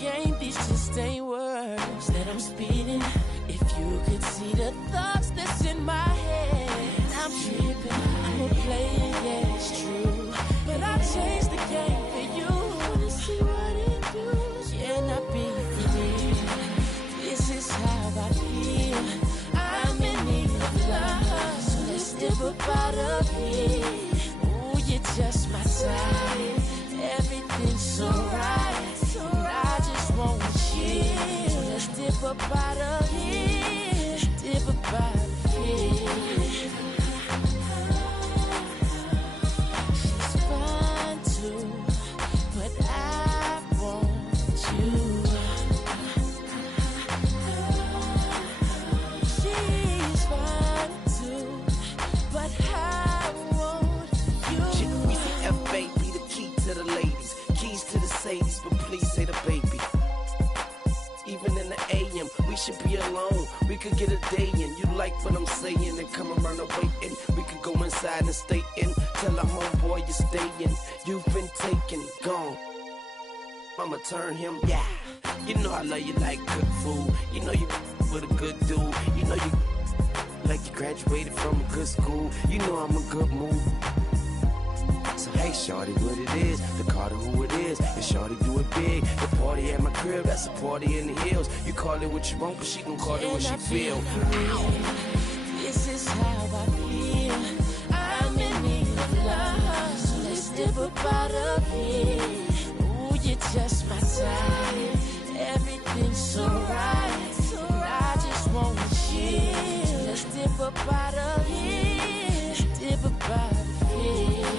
game, these just ain't words that I'm speeding. If you could see the thoughts that's in my head, I'm tripping, I'm a player, yeah, it's true. But I changed the game for you. Wanna see what it do? Can I be free? This is how I feel. I'm in need of love, so let's dip up out of here. Ooh, you're just my type. Everything's so right, and I just wanna chill. So let's dip up out of here. Dip up out of here. She's fine too, but I want you. She's fine too, but I want you. F, baby, the key to the ladies, keys to the Sadies, but please say the baby. Even in the AM, we should be alone. We could get a day in. You like what I'm saying and come around the waiting. We could go inside and stay in. Tell a homeboy you're staying. You've been taken, gone. I'ma turn him, yeah. You know I love you like good food. You know you with a good dude. You know you like you graduated from a good school. You know I'm a good mood. So hey, shorty, what it is, the Carter who it is, and shorty do it big. The party at my crib, that's a party in the hills. You call it what you want, but she gon' call it what she feel. This is how I feel. I'm in need of love, so let's dip up out of here. Ooh, you're just my type. Everything's so right, and I just wanna chill. So let's dip up out of here. Dip up out of here.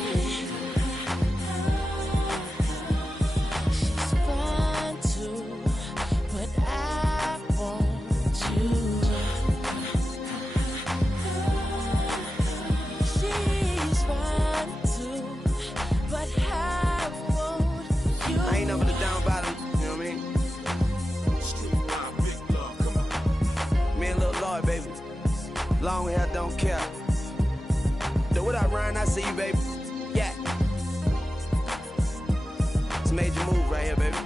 Long hair, don't care. So what up, Ryan? I see you, baby. Yeah. It's a major move right here, baby.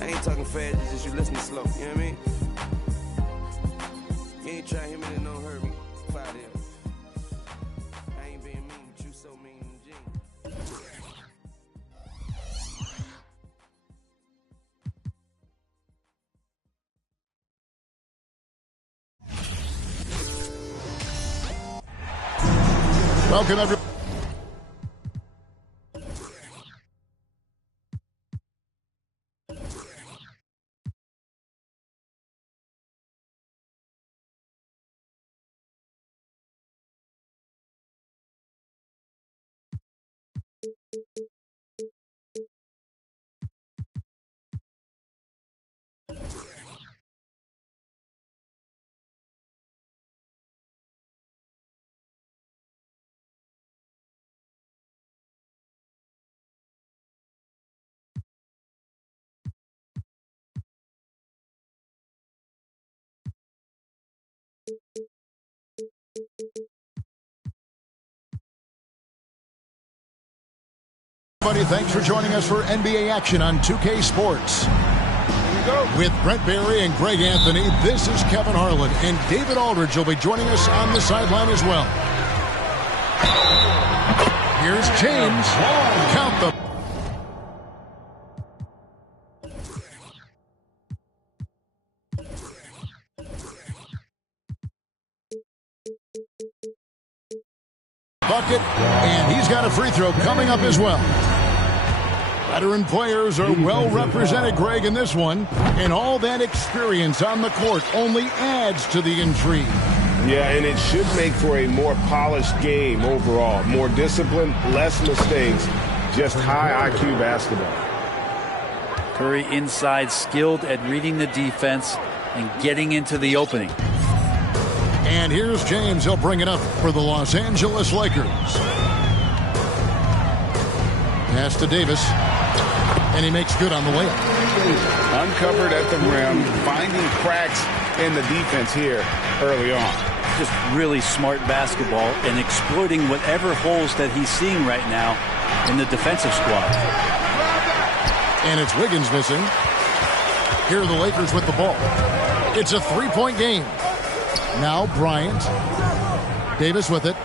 I ain't talking fast, it's just you listening slow. You know what I mean? You ain't trying to hit me, then don't hurt me. Fire there. I ain't being mean, but you so mean and Gene. Welcome, everyone. Everybody, thanks for joining us for NBA action on 2K Sports. With Brent Barry and Greg Anthony, this is Kevin Harlan, and David Aldridge will be joining us on the sideline as well. Here's James. Count them. Bucket, and he's got a free throw coming up as well. Veteran players are well represented, Greg, in this one, and all that experience on the court only adds to the intrigue. Yeah, and it should make for a more polished game overall. More discipline, less mistakes, just high IQ basketball. Curry inside, skilled at reading the defense and getting into the opening. And here's James. He'll bring it up for the Los Angeles Lakers. Pass to Davis. And he makes good on the layup. Uncovered at the rim, finding cracks in the defense here early on. Just really smart basketball and exploiting whatever holes that he's seeing right now in the defensive squad. And it's Wiggins missing. Here are the Lakers with the ball. It's a three-point game. Now Bryant. Davis with it.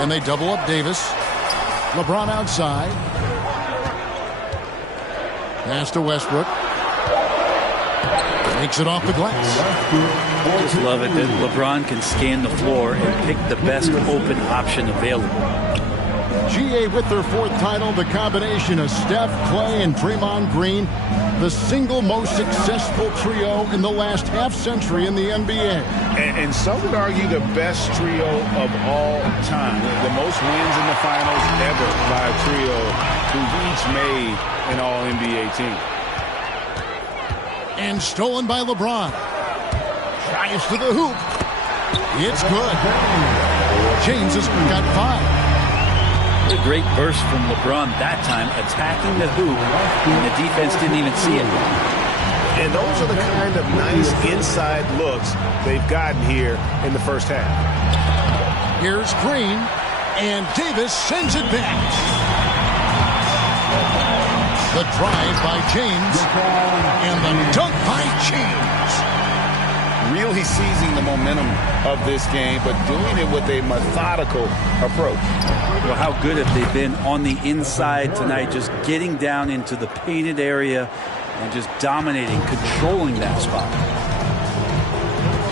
And they double up Davis. LeBron outside. Pass to Westbrook. Makes it off the glass. I just love it that LeBron can scan the floor and pick the best open option available. GA with their fourth title, the combination of Steph, Clay, and Draymond Green, the single most successful trio in the last half-century in the NBA. And some would argue the best trio of all time. The most wins in the finals ever by a trio who've each made an All-NBA team. And stolen by LeBron. Drives to the hoop. It's good. James has got 5. A great burst from LeBron that time, attacking the hoop, and the defense didn't even see it. And those are the kind of nice inside looks they've gotten here in the first half. Here's Green, and Davis sends it back. The drive by James, and the dunk by James. Really seizing the momentum of this game, but doing it with a methodical approach. Well, how good have they been on the inside tonight, just getting down into the painted area and just dominating, controlling that spot.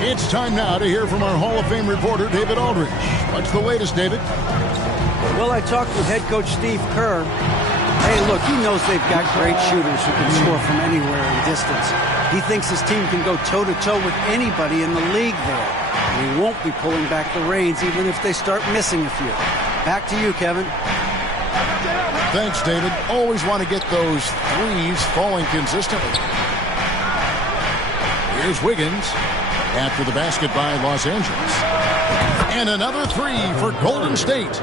It's time now to hear from our Hall of Fame reporter, David Aldridge. What's the latest, David? Well, I talked with head coach Steve Kerr. Hey, look, he knows they've got great shooters who can score from anywhere in distance. He thinks his team can go toe-to-toe with anybody in the league there. And he won't be pulling back the reins even if they start missing a few. Back to you, Kevin. Thanks, David. Always want to get those threes falling consistently. Here's Wiggins after the basket by Los Angeles. And another three for Golden State.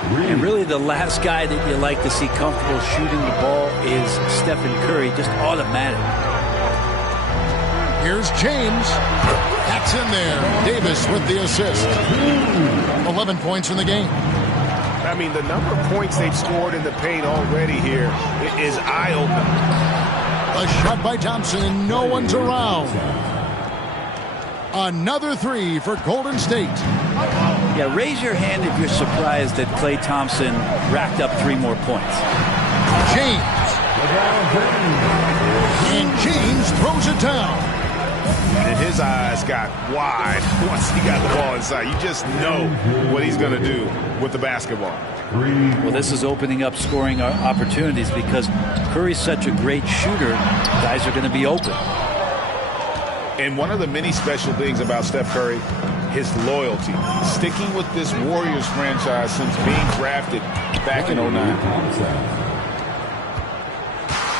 And really the last guy that you like to see comfortable shooting the ball is Stephen Curry, just automatic. Here's James. That's in there. Davis with the assist. 11 points in the game. I mean, the number of points they've scored in the paint already here is eye-opening. A shot by Thompson, and no one's around. Another three for Golden State. Yeah, raise your hand if you're surprised that Klay Thompson racked up 3 more points. James. And James throws it down. And his eyes got wide once he got the ball inside. You just know what he's going to do with the basketball. Well, this is opening up scoring opportunities because Curry's such a great shooter. Guys are going to be open. And one of the many special things about Steph Curry, his loyalty. Sticking with this Warriors franchise since being drafted back in 09.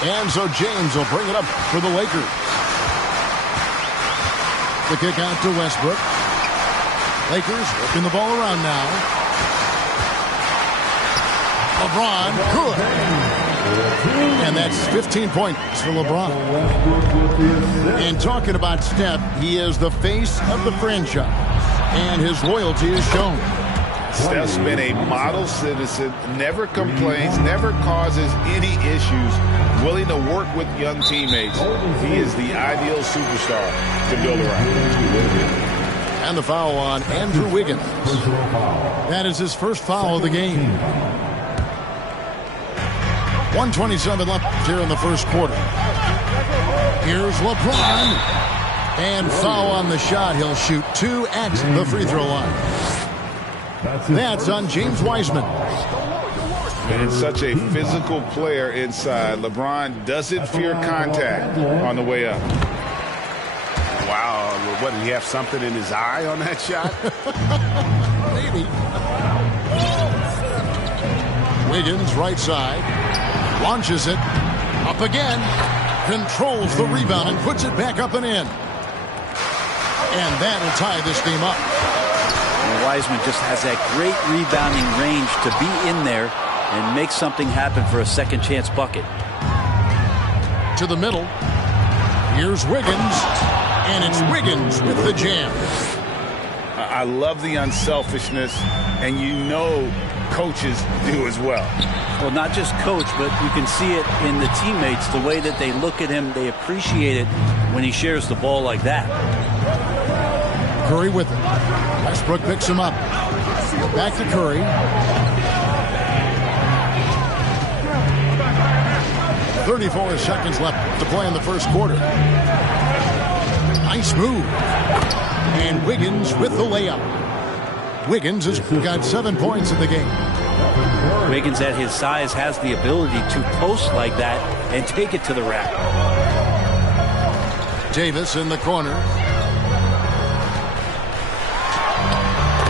And so James will bring it up for the Lakers. The kick out to Westbrook. Lakers working the ball around now. LeBron, good. And that's 15 points for LeBron. And talking about Steph, he is the face of the franchise. And his loyalty is shown. Steph's been a model citizen, never complains, never causes any issues, willing to work with young teammates. He is the ideal superstar to build around. And the foul on Andrew Wiggins. That is his first foul of the game. 1:27 left here in the first quarter. Here's LeBron. And foul on the shot. He'll shoot 2 at the free throw line. That's on James Wiseman. And such a physical player inside. LeBron doesn't fear contact on the way up. Wow, what, did he have something in his eye on that shot? Maybe. Wiggins, right side. Launches it. Up again. Controls the rebound and puts it back up and in. And that'll tie this game up. And Wiseman just has that great rebounding range to be in there and make something happen for a second chance bucket. To the middle. Here's Wiggins. And it's Wiggins with the jam. I love the unselfishness, and you know coaches do as well. Well, not just coach, but you can see it in the teammates, the way that they look at him. They appreciate it when he shares the ball like that. Curry with it. Westbrook picks him up. Back to Curry. "34 seconds left to play in the first quarter. Nice move. And Wiggins with the layup. Wiggins has got 7 points in the game. Wiggins at his size has the ability to post like that and take it to the rack. Davis in the corner.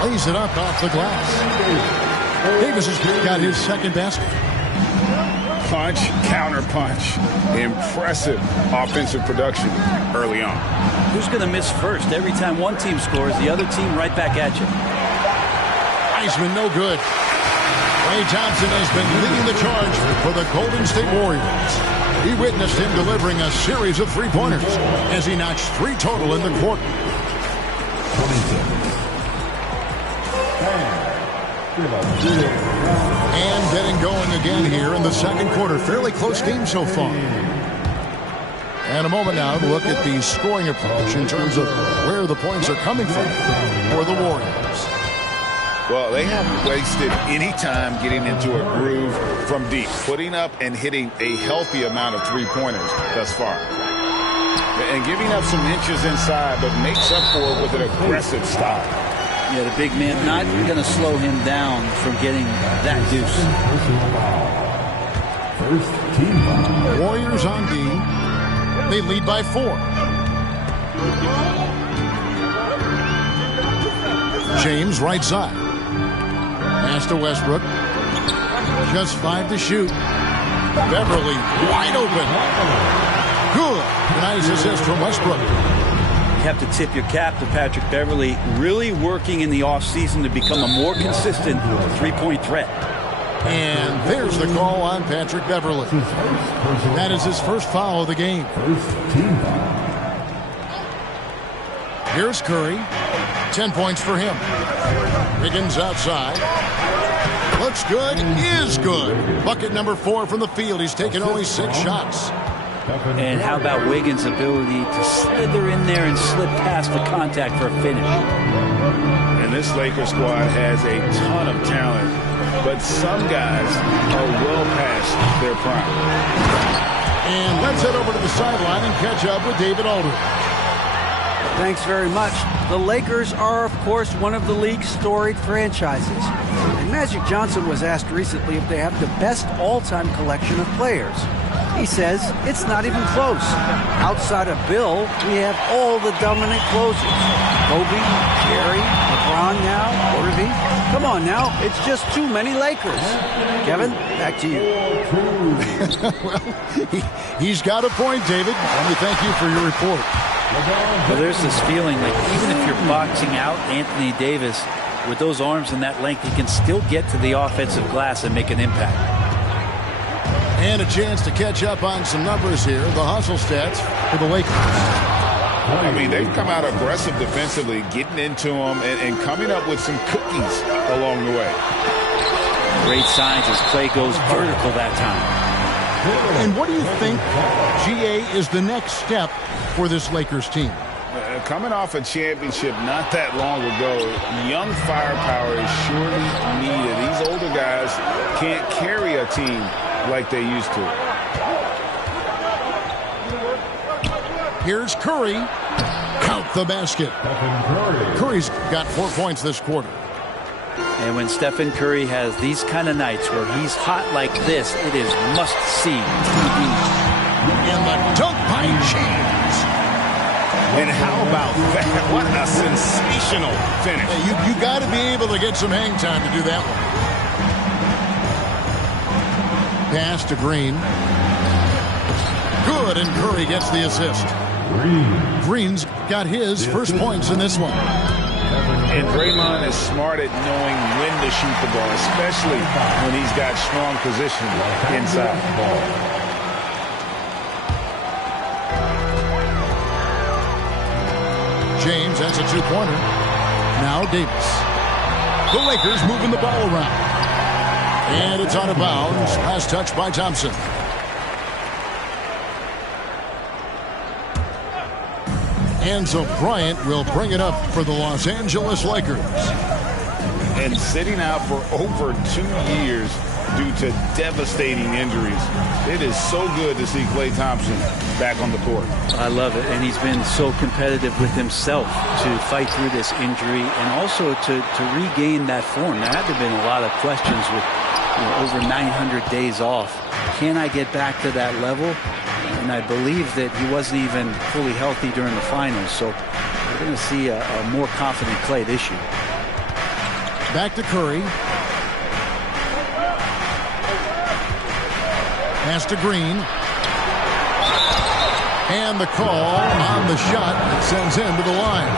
Lays it up off the glass. Davis has got his second basket. Punch, counter punch. Impressive offensive production early on. Who's going to miss first? Every time one team scores, the other team right back at you. Wiseman no good. Klay Thompson has been leading the charge for the Golden State Warriors. He witnessed him delivering a series of three-pointers as he notched 3 total in the quarter. And getting going again here in the second quarter. Fairly close game so far. And a moment now to look at the scoring approach in terms of where the points are coming from for the Warriors. Well, they haven't wasted any time getting into a groove from deep, putting up and hitting a healthy amount of three-pointers thus far. And giving up some inches inside, but makes up for it with an aggressive style. Yeah, the big man not going to slow him down from getting that deuce. First team foul. Warriors on D. They lead by 4. James right side. Pass to Westbrook. Just 5 to shoot. Beverly wide open. Good. Nice assist from Westbrook. You have to tip your cap to Patrick Beverly, really working in the offseason to become a more consistent three-point threat. And there's the call on Patrick Beverly. That is his first foul of the game. Here's Curry. 10 points for him. Wiggins outside. Looks good. Is good. Bucket number 4 from the field. He's taken only 6 shots. And how about Wiggins' ability to slither in there and slip past the contact for a finish? And this Lakers squad has a ton of talent, but some guys are well past their prime. And let's head over to the sideline and catch up with David Aldridge. Thanks very much. The Lakers are, of course, one of the league's storied franchises. And Magic Johnson was asked recently if they have the best all-time collection of players. He says it's not even close. Outside of Bill, we have all the dominant closers. Kobe, Jerry, LeBron now, Irving. Come on now, it's just too many Lakers. Kevin, back to you. Well, he's got a point, David. Let me thank you for your report. Well, there's this feeling like even if you're boxing out Anthony Davis with those arms and that length, he can still get to the offensive glass and make an impact. And a chance to catch up on some numbers here. The hustle stats for the Lakers. I mean, they've come out aggressive defensively, getting into them and coming up with some cookies along the way. Great signs as Klay goes vertical that time. And what do you think, GA, is the next step for this Lakers team? Coming off a championship not that long ago, young firepower is surely needed. These older guys can't carry a team like they used to. Here's Curry. Count the basket. Curry's got 4 points this quarter. And when Stephen Curry has these kind of nights where he's hot like this, it is must-see TV. And the dunk by James. And how about that? What a sensational finish. Hey, you got to be able to get some hang time to do that one. Pass to Green. Good, and Curry gets the assist. Green's got his first points in this one. And Draymond is smart at knowing when to shoot the ball, especially when he's got strong position inside. James, that's a 2-pointer. Now Davis. The Lakers moving the ball around. And it's out of bounds. Last touch by Thompson. And so Bryant will bring it up for the Los Angeles Lakers. And sitting out for over 2 years due to devastating injuries. It is so good to see Klay Thompson back on the court. I love it, and he's been so competitive with himself to fight through this injury and also to regain that form. There had to have been a lot of questions with over 900 days off. Can I get back to that level? And I believe that he wasn't even fully healthy during the finals, so we're going to see a more confident Klay this year. Back to Curry. Pass to Green. And the call on the shot that sends him to the line.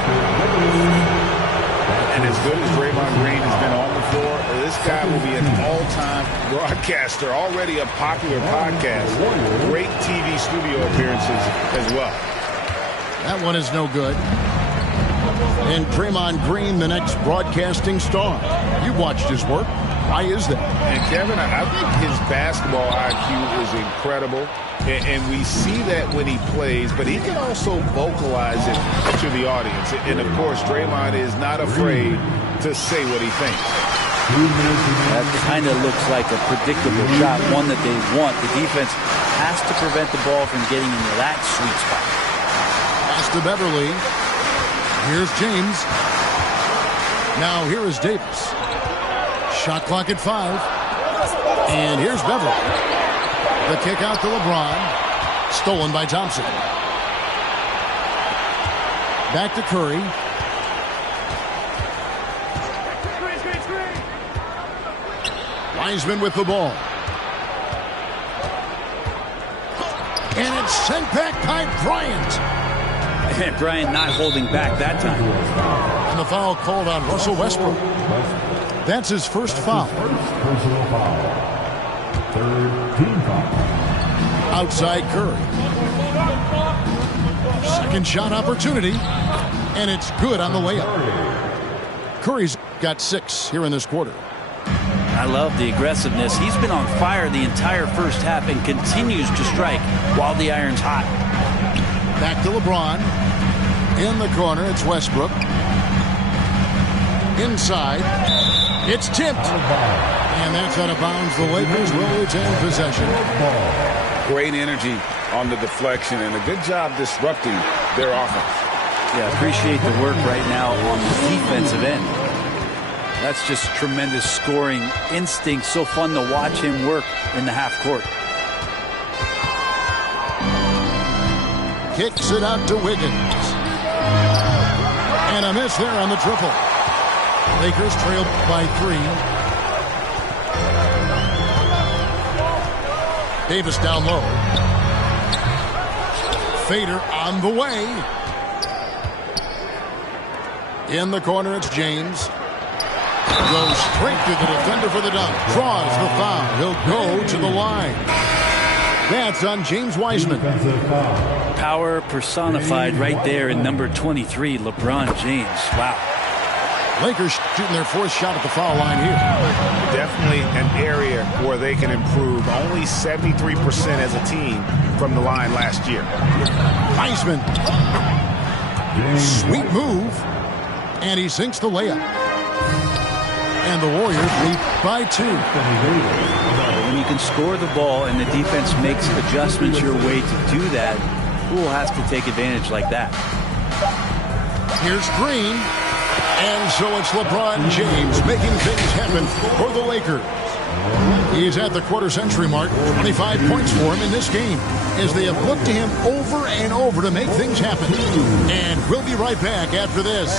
And as good as Draymond Green has been on the floor, this guy will be an all-time broadcaster, already a popular podcast. Great TV studio appearances as well. That one is no good. And Draymond Green, the next broadcasting star. You watched his work. Why is that? And Kevin, I think his basketball IQ is incredible. And we see that when he plays, but he can also vocalize it to the audience. And, of course, Draymond is not afraid to say what he thinks. That kind of looks like a predictable shot, one that they want. The defense has to prevent the ball from getting into that sweet spot. Pass to Beverly. Here's James. Now here is Davis. Shot clock at 5. And here's Beverly. The kick out to LeBron. Stolen by Thompson. Back to Curry. Wiseman with the ball. And it's sent back by Bryant. And Bryant not holding back that time. And the foul called on Russell Westbrook. That's his first foul. Personal foul. Third team foul. Outside Curry. Second shot opportunity. And it's good on the layup. Curry's got 6 here in this quarter. I love the aggressiveness. He's been on fire the entire first half and continues to strike while the iron's hot. Back to LeBron. In the corner, it's Westbrook. Inside. It's tipped. And that's out of bounds. The Lakers will retain possession. Great energy on the deflection and a good job disrupting their offense. Yeah, appreciate the work right now on the defensive end. That's just tremendous scoring instinct. So fun to watch him work in the half court. Kicks it out to Wiggins. And a miss there on the triple. Lakers trail by 3. Davis down low. Fader on the way. In the corner, it's James. Goes straight to the defender for the dunk. Draws the foul. He'll go to the line. That's on James Wiseman. Power personified right there in number 23, LeBron James. Wow. Lakers shooting their 4th shot at the foul line here. Definitely an area where they can improve. Only 73% as a team from the line last year. Wiseman. Sweet move. And he sinks the layup. And the Warriors lead by 2. When you can score the ball and the defense makes adjustments your way to do that, who will have to take advantage like that? Here's Green. And so it's LeBron James making things happen for the Lakers. He's at the quarter-century mark. 25 points for him in this game as they have looked to him over and over to make things happen. And we'll be right back after this.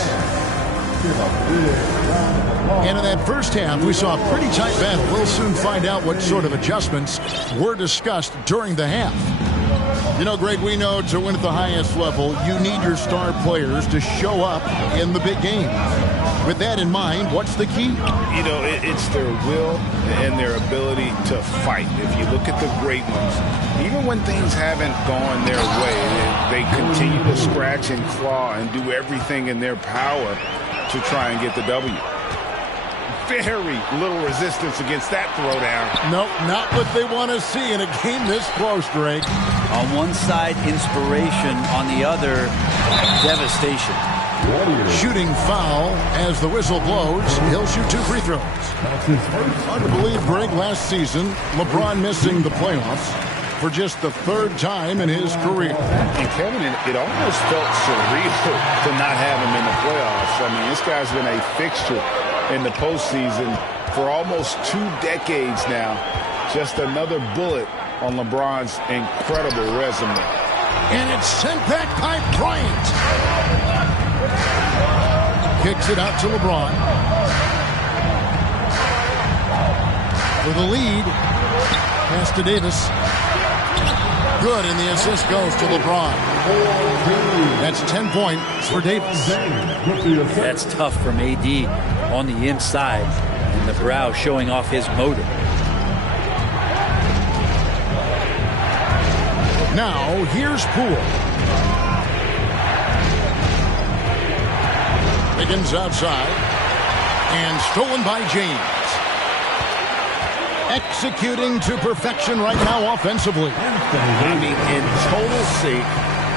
And in that first half, we saw a pretty tight battle. We'll soon find out what sort of adjustments were discussed during the half. You know, Greg, we know to win at the highest level, you need your star players to show up in the big game. With that in mind, what's the key? You know, it's their will and their ability to fight. If you look at the great ones, even when things haven't gone their way, they continue to scratch and claw and do everything in their power to try and get the W. very little resistance against that throwdown. Nope, not what they want to see in a game this close, Greg. On one side, inspiration. On the other, devastation. Shooting foul as the whistle blows. He'll shoot 2 free throws. Hard to believe, Greg, last season, LeBron missing the playoffs for just the 3rd time in his career. And Kevin, it almost felt surreal to not have him in the playoffs. I mean, this guy's been a fixture in the postseason for almost 2 decades now. Just another bullet on LeBron's incredible resume. And it's sent back by Bryant. Kicks it out to LeBron. For the lead. Pass to Davis. Good, and the assist goes to LeBron. That's 10 points for Davis. That's tough from AD on the inside. And the brow showing off his motor. Now, here's Poole. Wiggins outside. And stolen by James. Executing to perfection right now offensively. I mean, in total sync.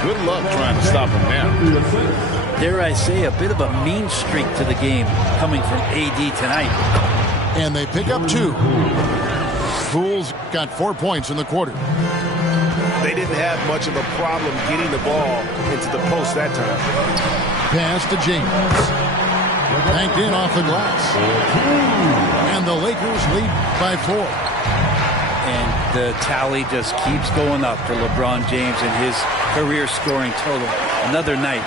Good luck trying to stop him now. Dare I say, a bit of a mean streak to the game coming from AD tonight. And they pick up 2. Poole's got 4 points in the quarter. They didn't have much of a problem getting the ball into the post that time. Pass to James. Banked in off the glass. And the Lakers lead by 4. And the tally just keeps going up for LeBron James and his career scoring total. Another night.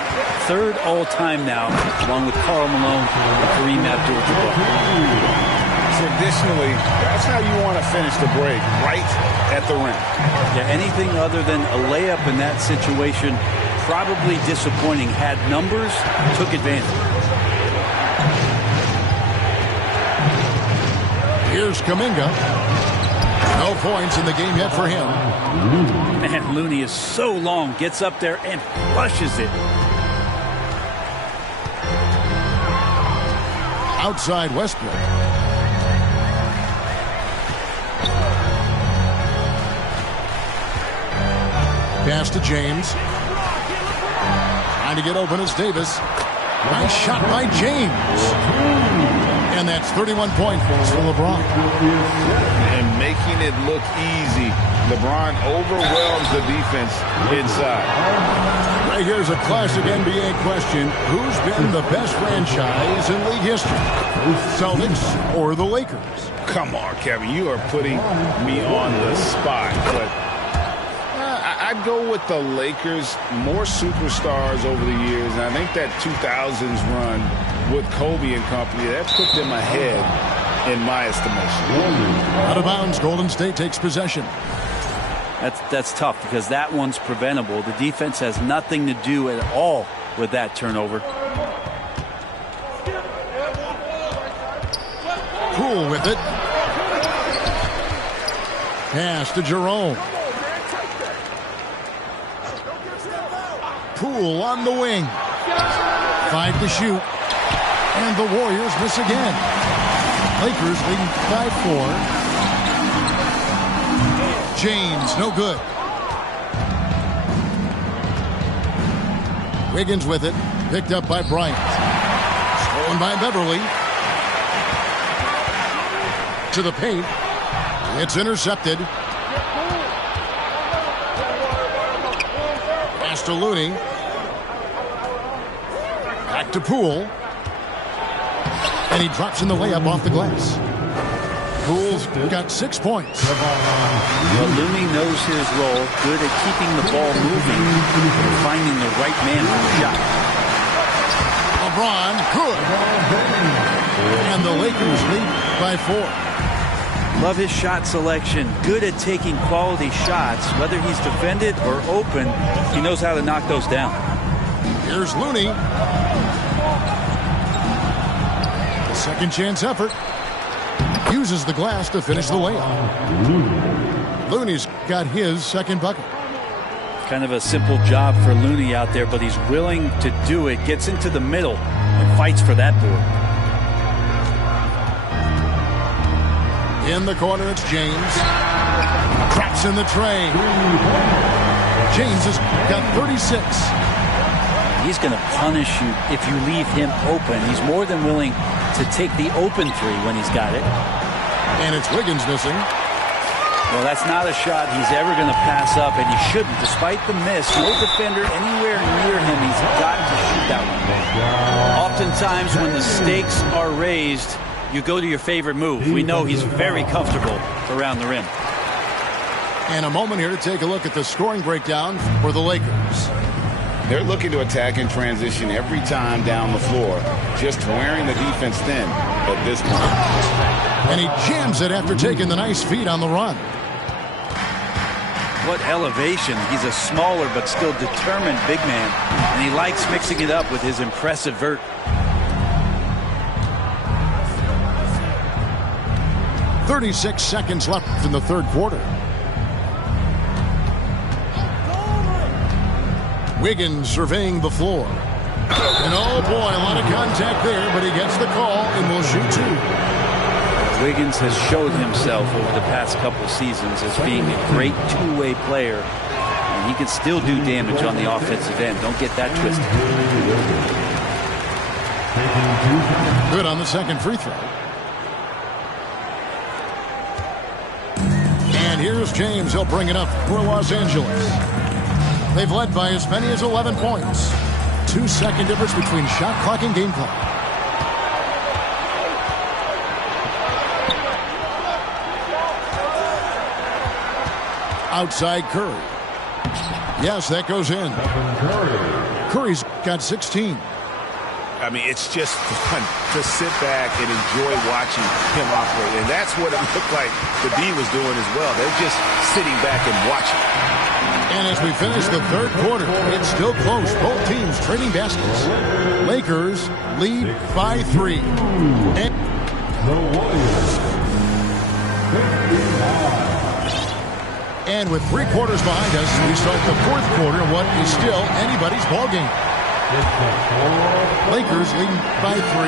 3rd all-time now, along with Karl Malone and Kareem Abdul-Jabbar. Traditionally, that's how you want to finish the break, right at the rim. Yeah, anything other than a layup in that situation, probably disappointing. Had numbers, took advantage. Here's Kuminga. No points in the game yet for him. Man, Looney is so long, gets up there and flushes it. Outside Westbrook. Pass to James. Trying to get open is Davis. Nice shot by James. And that's 31 points for LeBron. And making it look easy. LeBron overwhelms the defense inside. Right, here's a classic NBA question. Who's been the best franchise in league history? Celtics or the Lakers? Come on, Kevin. You are putting me on the spot. But I'd go with the Lakers. More superstars over the years. And I think that 2000s run with Kobe and company, that put them ahead in my estimation. Out of bounds, Golden State takes possession. That's tough because that one's preventable. The defense has nothing to do at all with that turnover. Poole with it. Pass to Jerome. Poole on the wing. 5 to shoot. And the Warriors miss again. Lakers leading by 4. James, no good. Wiggins with it. Picked up by Bryant. Stolen by Beverly. To the paint. It's intercepted. Pass to Looney. Back to Poole. And he drops in the layup off the glass. Poole's got 6 points. Well, Looney knows his role. Good at keeping the ball moving and finding the right man for the shot. LeBron, good. And the Lakers lead by 4. Love his shot selection. Good at taking quality shots. Whether he's defended or open, he knows how to knock those down. Here's Looney. The second chance effort. Uses the glass to finish the layup. Looney's got his second bucket. Kind of a simple job for Looney out there, but he's willing to do it. Gets into the middle and fights for that board. In the corner, it's James. Traps in the tray. James has got 36. He's going to punish you if you leave him open. He's more than willing to take the open three when he's got it. And it's Wiggins missing. Well, that's not a shot he's ever going to pass up, and he shouldn't. Despite the miss, no defender anywhere near him. He's got to shoot that one. Oftentimes, when the stakes are raised, you go to your favorite move. We know he's very comfortable around the rim. And a moment here to take a look at the scoring breakdown for the Lakers. They're looking to attack in transition every time down the floor, just wearing the defense thin at this point. And he jams it after taking the nice feed on the run. What elevation. He's a smaller but still determined big man, and he likes mixing it up with his impressive vert. "36 seconds left in the third quarter. Wiggins surveying the floor. And oh boy, a lot of contact there, but he gets the call and will shoot two. Wiggins has showed himself over the past couple of seasons as being a great two-way player, and he can still do damage on the offensive end. Don't get that twisted. Good on the second free throw. And here's James. He'll bring it up for Los Angeles. They've led by as many as 11 points. 2-second difference between shot clock and game clock. Outside Curry. Yes, that goes in. Curry's got 16. I mean, it's just fun to sit back and enjoy watching him operate. And that's what it looked like the D was doing as well. They're just sitting back and watching. And as we finish the third quarter, it's still close. Both teams trading baskets. Lakers lead by 3. And The Warriors. 59. And with 3 quarters behind us, we start the fourth quarter in what is still anybody's ballgame. Lakers leading by 3.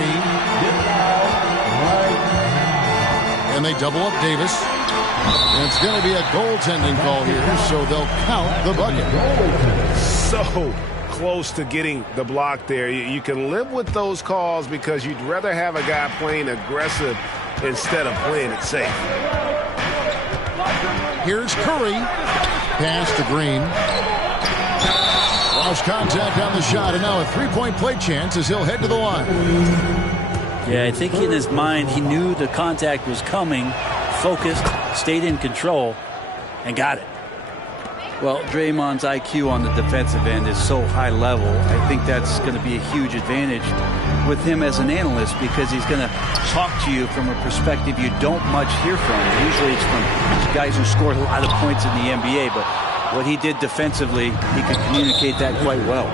And they double up Davis. And it's going to be a goaltending call here, so they'll count the bucket. So close to getting the block there. You can live with those calls because you'd rather have a guy playing aggressive instead of playing it safe. Here's Curry. Pass to Green. Lost contact on the shot, and now a three-point play chance as he'll head to the line. Yeah, I think in his mind he knew the contact was coming, focused, stayed in control, and got it. Well, Draymond's IQ on the defensive end is so high level. I think that's going to be a huge advantage with him as an analyst because he's going to talk to you from a perspective you don't much hear from. Usually it's from guys who scored a lot of points in the NBA, but what he did defensively, he could communicate that quite well.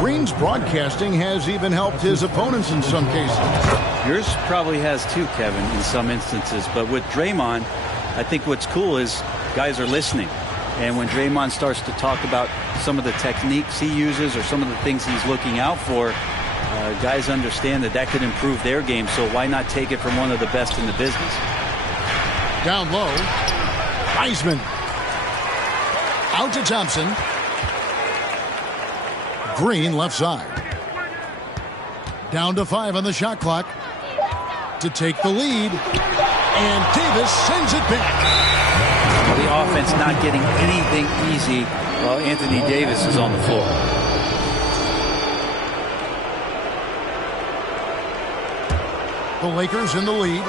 Green's broadcasting has even helped his opponents in some cases. Yours probably has too, Kevin, in some instances. But with Draymond, I think what's cool is guys are listening. And when Draymond starts to talk about some of the techniques he uses or some of the things he's looking out for, guys understand that that could improve their game. So why not take it from one of the best in the business? Down low, Wiseman. Out to Thompson. Green left side. Down to 5 on the shot clock to take the lead. And Davis sends it back. The offense not getting anything easy while Anthony Davis is on the floor. The Lakers in the lead.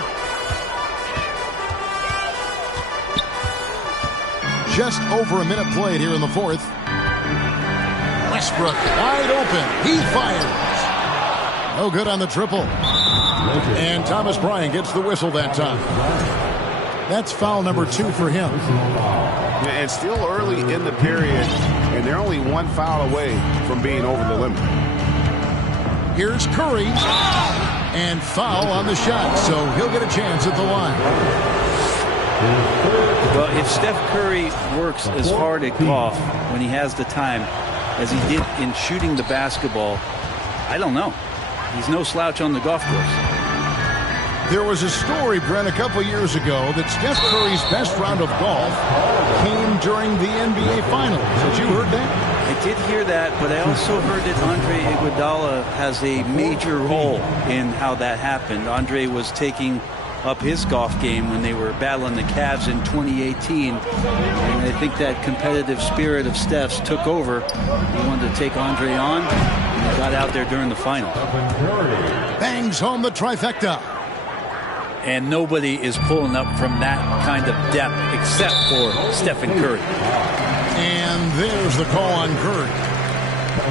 Just over a minute played here in the fourth. Westbrook wide open. He fires. No good on the triple. And Thomas Bryant gets the whistle that time. That's foul number 2 for him. And still early in the period, and they're only 1 foul away from being over the limit. Here's Curry. And foul on the shot, so he'll get a chance at the line. Well, if Steph Curry works as hard at golf when he has the time as he did in shooting the basketball, I don't know. He's no slouch on the golf course. There was a story, Brent, a couple years ago that Steph Curry's best round of golf came during the NBA Finals. Had you heard that? I did hear that, but I also heard that Andre Iguodala has a major role in how that happened. Andre was taking up his golf game when they were battling the Cavs in 2018. And I think that competitive spirit of Steph's took over. He wanted to take Andre on, and he got out there during the final. Bangs home the trifecta. And nobody is pulling up from that kind of depth except for Stephen Curry. And there's the call on Curry.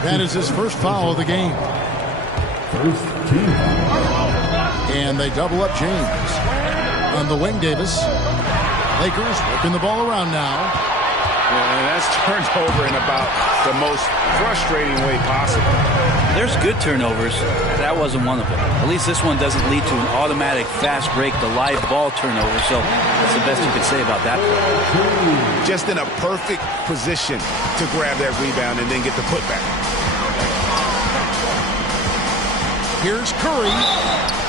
That is his first foul of the game. First team. And they double up James. On the wing, Davis. Lakers working the ball around now. And that's turned over in about the most frustrating way possible. There's good turnovers. That wasn't one of them. At least this one doesn't lead to an automatic fast break, the live ball turnover. So that's the best you can say about that. Just in a perfect position to grab that rebound and then get the putback. Here's Curry.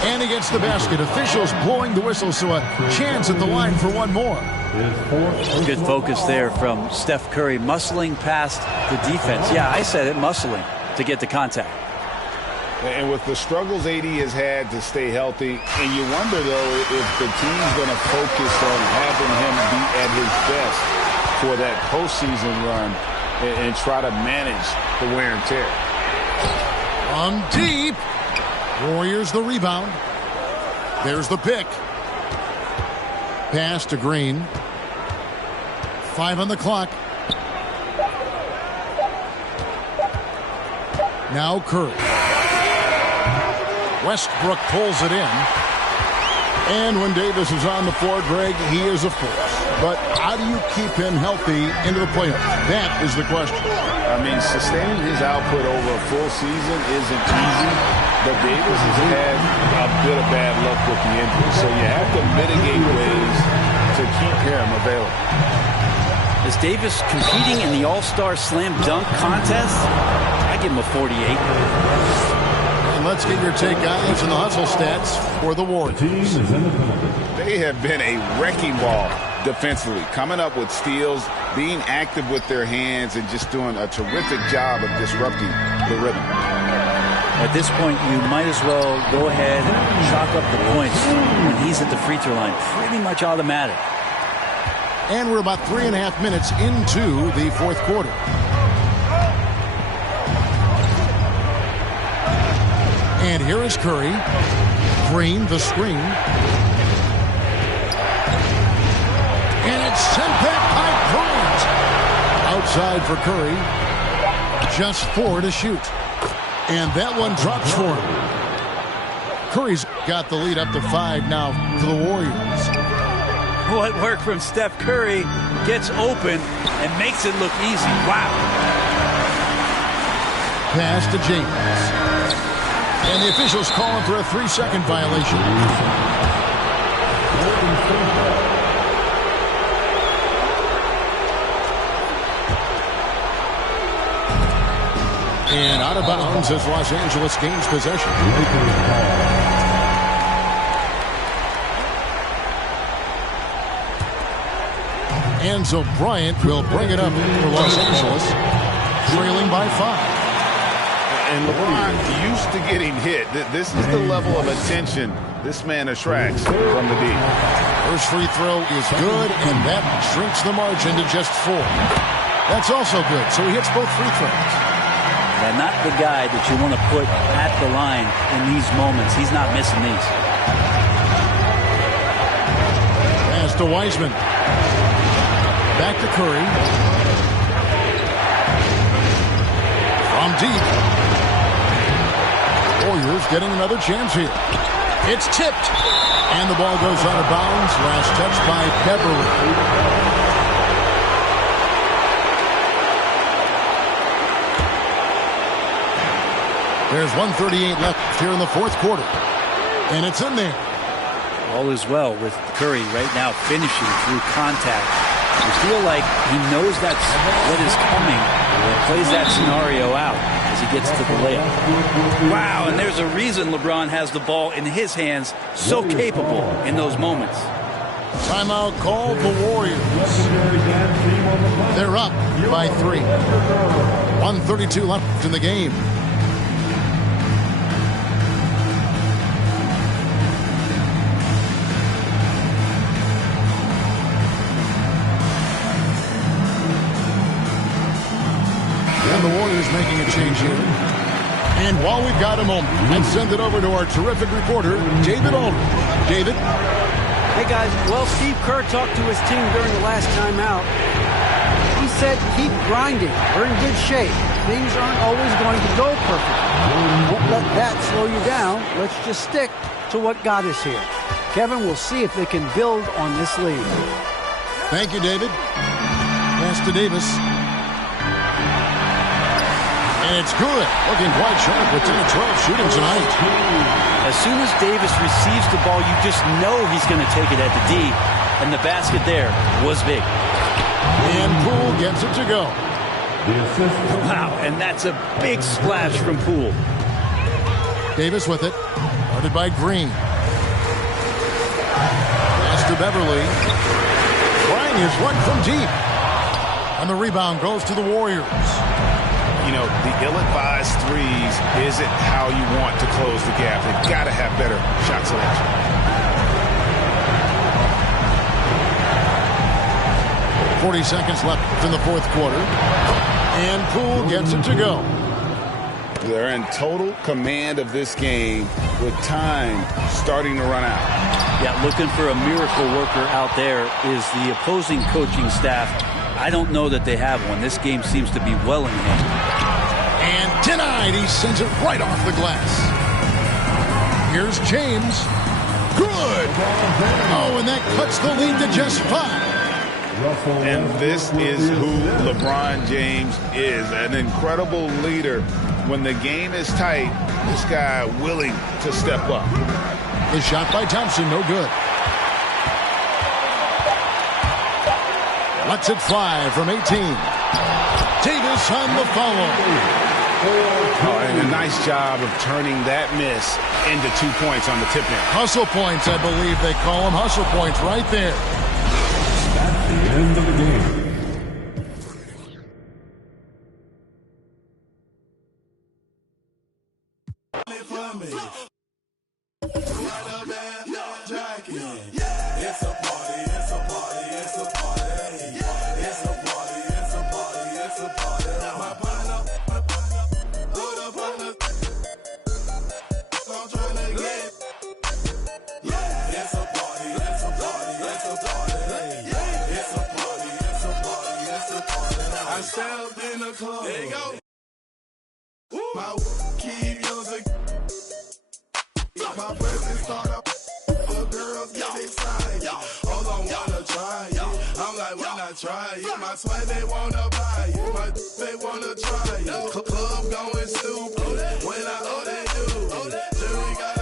And he gets the basket. Officials blowing the whistle, so a chance at the line for one more. Good focus there from Steph Curry, muscling past the defense. Yeah, I said it, muscling to get the contact. And with the struggles AD has had to stay healthy, and you wonder, though, if the team's going to focus on having him be at his best for that postseason run and try to manage the wear and tear. On deep. Warriors the rebound. There's the pick. Pass to Green. 5 on the clock. Now Curry. Westbrook pulls it in. And when Davis is on the floor, Greg, he is a force. But how do you keep him healthy into the playoffs? That is the question. I mean, sustaining his output over a full season isn't easy, but Davis has had a bit of bad luck with the injury, so you have to mitigate ways to keep him available. Is Davis competing in the All-Star Slam Dunk contest? I give him a 48. And let's get your take, guys, on the hustle stats for the Warriors. They have been a wrecking ball defensively, coming up with steals, being active with their hands, and just doing a terrific job of disrupting the rhythm. At this point, you might as well go ahead and chalk up the points when he's at the free throw line. Pretty much automatic. And we're about 3.5 minutes into the fourth quarter. And here is Curry. Green, the screen. And it's sent back by Bryant. Outside for Curry. Just 4 to shoot. And that one drops for him. Curry's got the lead up to 5 now to the Warriors. What work from Steph Curry, gets open and makes it look easy. Wow. Pass to James. And the officials calling for a 3-second violation. And out of bounds as Los Angeles gains possession. And so Bryant will bring it up for Los Angeles, trailing by 5. And LeBron used to getting hit. This is the level of attention this man attracts from the deep. First free throw is good, and that shrinks the margin to just 4. That's also good, so he hits both free throws. And not the guy that you want to put at the line in these moments. He's not missing these. Pass to Wiseman. Back to Curry. From deep. Warriors getting another chance here. It's tipped. And the ball goes out of bounds. Last touch by Beverly. There's 1:38 left here in the fourth quarter. And it's in there. All is well with Curry right now finishing through contact. You feel like he knows that's what is coming, plays that scenario out as he gets to the layup. Wow, and there's a reason LeBron has the ball in his hands, so capable in those moments. Timeout called the Warriors. They're up by 3. 1:32 left in the game. And the Warriors making a change here. And while we've got a moment, let's send it over to our terrific reporter, David Aldridge. David? Hey, guys. Well, Steve Kerr talked to his team during the last timeout. He said, keep grinding. We're in good shape. Things aren't always going to go perfectly. Don't let that slow you down. Let's just stick to what got us here. Kevin, we'll see if they can build on this lead. Thank you, David. Pass to Davis. And it's good. Looking quite sharp with 10 of 12 shooting tonight. As soon as Davis receives the ball, you just know he's going to take it at the D. And the basket there was big. And Poole gets it to go. Wow, and that's a big splash from Poole. Davis with it. Guarded by Green. Pass to Beverly. Trying his one from deep. And the rebound goes to the Warriors. You know, the ill-advised threes isn't how you want to close the gap. They've got to have better shot selection. .40 seconds left in the fourth quarter. And Poole gets it to go. They're in total command of this game with time starting to run out. Yeah, looking for a miracle worker out there is the opposing coaching staff. I don't know that they have one. This game seems to be well in hand. And denied. He sends it right off the glass. Here's James. Good. Oh, and that cuts the lead to just 5. And this is who LeBron James is. An incredible leader. When the game is tight, this guy willing to step up. The shot by Thompson, no good. Lets it fly from 18. Davis on the follow. Oh, and a nice job of turning that miss into 2 points on the tip net. Hustle points, I believe they call them. Hustle points right there. That's the end of the game. There you go. My key music. My presence start up. The girls get excited. Hold on, wanna try it. I'm like, why not try it? My sweat, they wanna buy it. My they wanna try it. Club going stupid. When I they do. Jury got a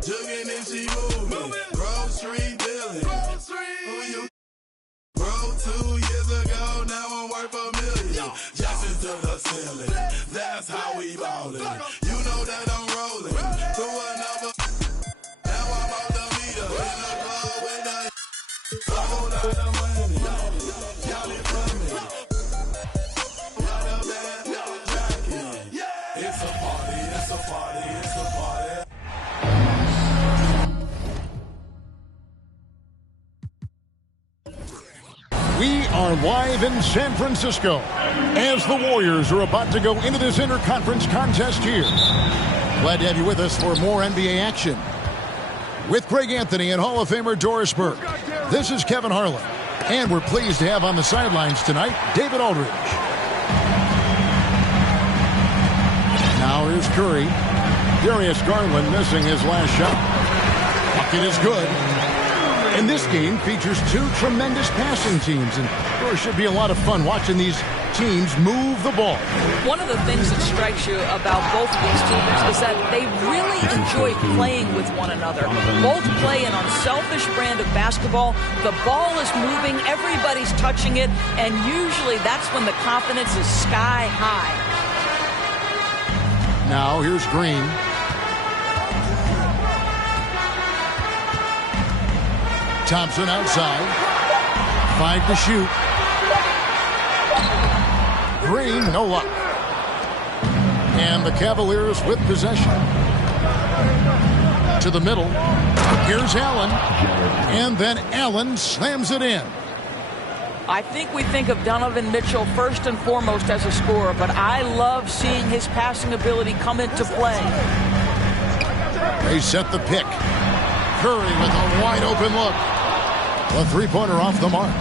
jugging and she moving. Grocery dealing. Who you? Bro, 2 years ago, now I'm worth $1 million. Jumping to the ceiling. That's how we ballin'. You know that I'm rolling through another. Now I'm on the meter in the club with a whole lot of money. Y'all it from me. Got a bad jacket. It's a party, it's a party, it's a party. We are live in San Francisco as the Warriors are about to go into this interconference contest here. Glad to have you with us for more NBA action. With Greg Anthony and Hall of Famer Doris Burke, this is Kevin Harlan. And we're pleased to have on the sidelines tonight, David Aldridge. Now here's Curry. Darius Garland missing his last shot. Bucket is good. And this game features 2 tremendous passing teams, and there should be a lot of fun watching these teams move the ball. One of the things that strikes you about both of these teams is that they really enjoy playing with one another. Both play an unselfish brand of basketball. The ball is moving, everybody's touching it, and usually that's when the confidence is sky high. Now here's Green. Thompson outside. 5 to shoot. Green, no luck. And the Cavaliers with possession. To the middle. Here's Allen. And then Allen slams it in. I think we think of Donovan Mitchell first and foremost as a scorer, but I love seeing his passing ability come into play. They set the pick. Curry with a wide open look. A three-pointer off the mark.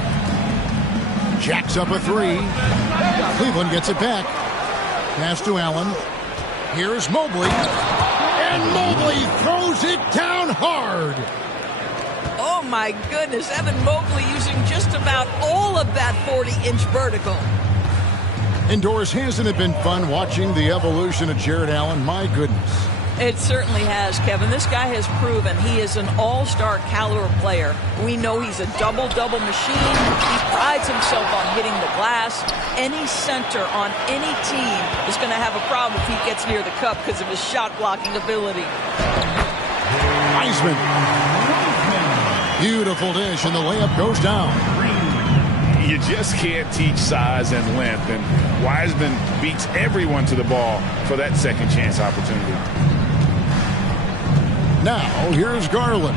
Jacks up a three. Cleveland gets it back. Pass to Allen. Here's Mobley. And Mobley throws it down hard. Oh my goodness, Evan Mobley using just about all of that 40-inch vertical. Indoors, hasn't it been fun watching the evolution of Jared Allen? My goodness. It certainly has, Kevin. This guy has proven he is an all-star caliber player. We know he's a double-double machine. He prides himself on hitting the glass. Any center on any team is going to have a problem if he gets near the cup because of his shot-blocking ability. Wiseman. Beautiful dish, and the layup goes down. You just can't teach size and length, and Wiseman beats everyone to the ball for that second chance opportunity. Now, here's Garland.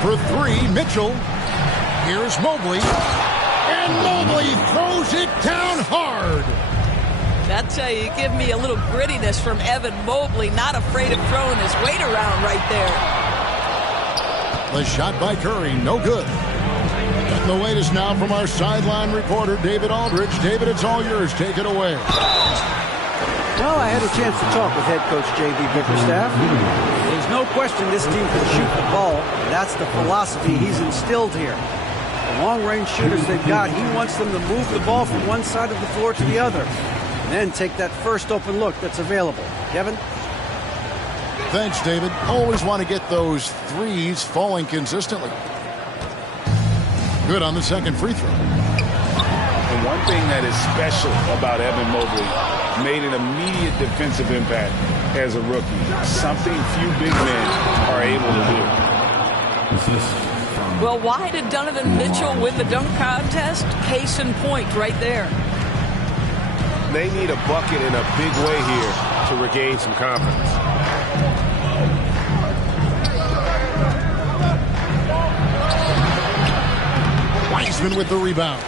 For three, Mitchell. Here's Mobley. And Mobley throws it down hard. That's how you give me a little grittiness from Evan Mobley, not afraid of throwing his weight around right there. The shot by Curry, no good. And the latest now from our sideline reporter, David Aldridge. David, it's all yours. Take it away. Well, I had a chance to talk with head coach J.B. Bickerstaff. There's no question this team can shoot the ball. That's the philosophy he's instilled here. The long-range shooters they've got, he wants them to move the ball from one side of the floor to the other. And then take that first open look that's available. Kevin? Thanks, David. Always want to get those threes falling consistently. Good on the second free throw. And one thing that is special about Evan Mobley, made an immediate defensive impact as a rookie. Something few big men are able to do. Well, why did Donovan Mitchell win the dunk contest? Case in point right there. They need a bucket in a big way here to regain some confidence. Wiseman with the rebound.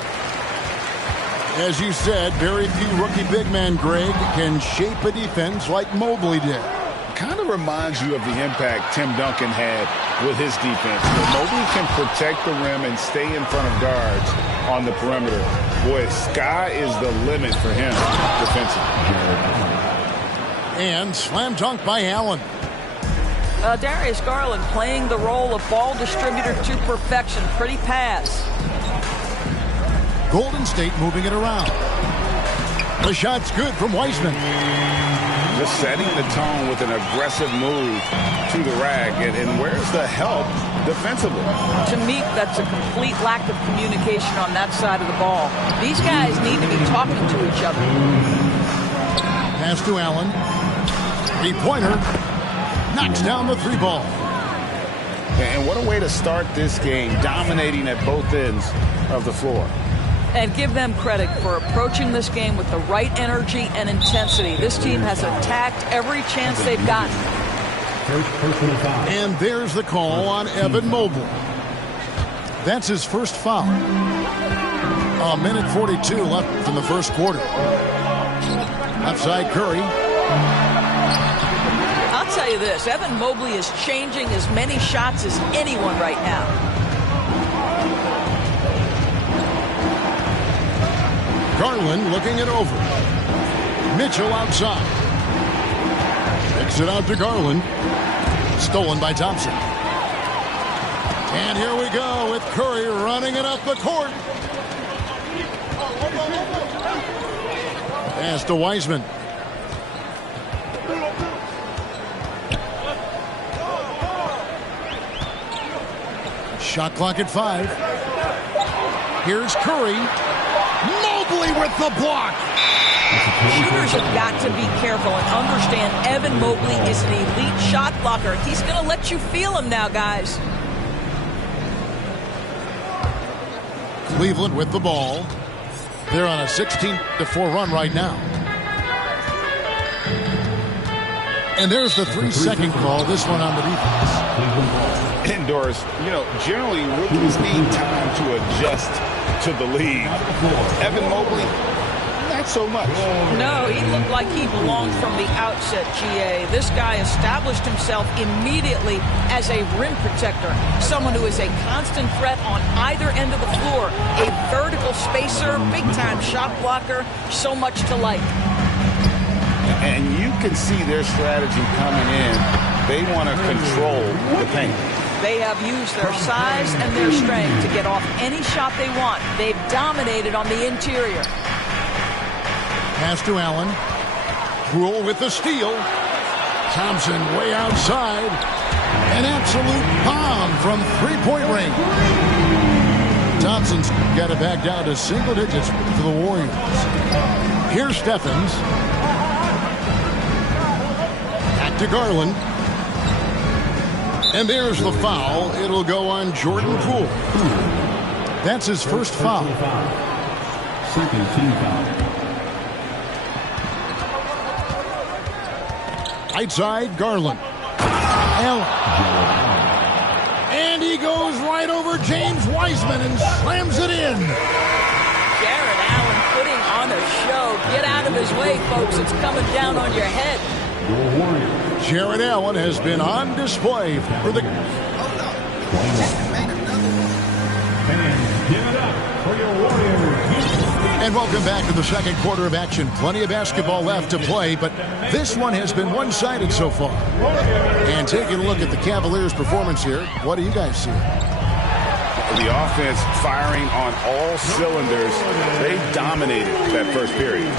As you said, very few rookie big men, Greg, can shape a defense like Mobley did. Kind of reminds you of the impact Tim Duncan had with his defense. But Mobley can protect the rim and stay in front of guards on the perimeter. Boy, sky is the limit for him defensively. And slam dunk by Allen. Darius Garland playing the role of ball distributor to perfection. Pretty pass. Golden State moving it around. The shot's good from Wiseman. Just setting the tone with an aggressive move to the rack. And where's the help defensively? To me, that's a complete lack of communication on that side of the ball. These guys need to be talking to each other. Pass to Allen. Three-pointer. Knocks down the three ball. And what a way to start this game, dominating at both ends of the floor. And give them credit for approaching this game with the right energy and intensity. This team has attacked every chance they've gotten. And there's the call on Evan Mobley. That's his first foul. A minute 42 left in the first quarter. Outside Curry. I'll tell you this, Evan Mobley is changing as many shots as anyone right now. Garland looking it over. Mitchell outside. Kicks it out to Garland. Stolen by Thompson. And here we go with Curry running it up the court. Pass to Wiseman. Shot clock at 5. Here's Curry. Mobley with the block. Shooters have got to be careful and understand Evan Mobley is an elite shot blocker. He's going to let you feel him now, guys. Cleveland with the ball. They're on a 16-4 run right now. And there's the 3-second call. This one on the defense. Indoors, generally rookies need time to adjust to the league. Evan Mobley, not so much. No, he looked like he belonged from the outset, GA. This guy established himself immediately as a rim protector, someone who is a constant threat on either end of the floor, a vertical spacer, big-time shot blocker, so much to like. And you can see their strategy coming in. They want to control the paint. They have used their size and their strength to get off any shot they want. They've dominated on the interior. Pass to Allen. Poole with the steal. Thompson way outside. An absolute bomb from three-point range. Thompson's got it back down to single digits for the Warriors. Here's Stephens. Back to Garland. And there's the foul. It'll go on Jordan Poole. That's his first foul. Second team foul. Right side, Garland. Allen. And he goes right over James Wiseman and slams it in. Jarrett Allen putting on a show. Get out of his way, folks. It's coming down on your head. Jarrett Allen has been on display for the... And welcome back to the second quarter of action. Plenty of basketball left to play, but this one has been one-sided so far. And taking a look at the Cavaliers' performance here, what do you guys see? The offense firing on all cylinders. They dominated that first period.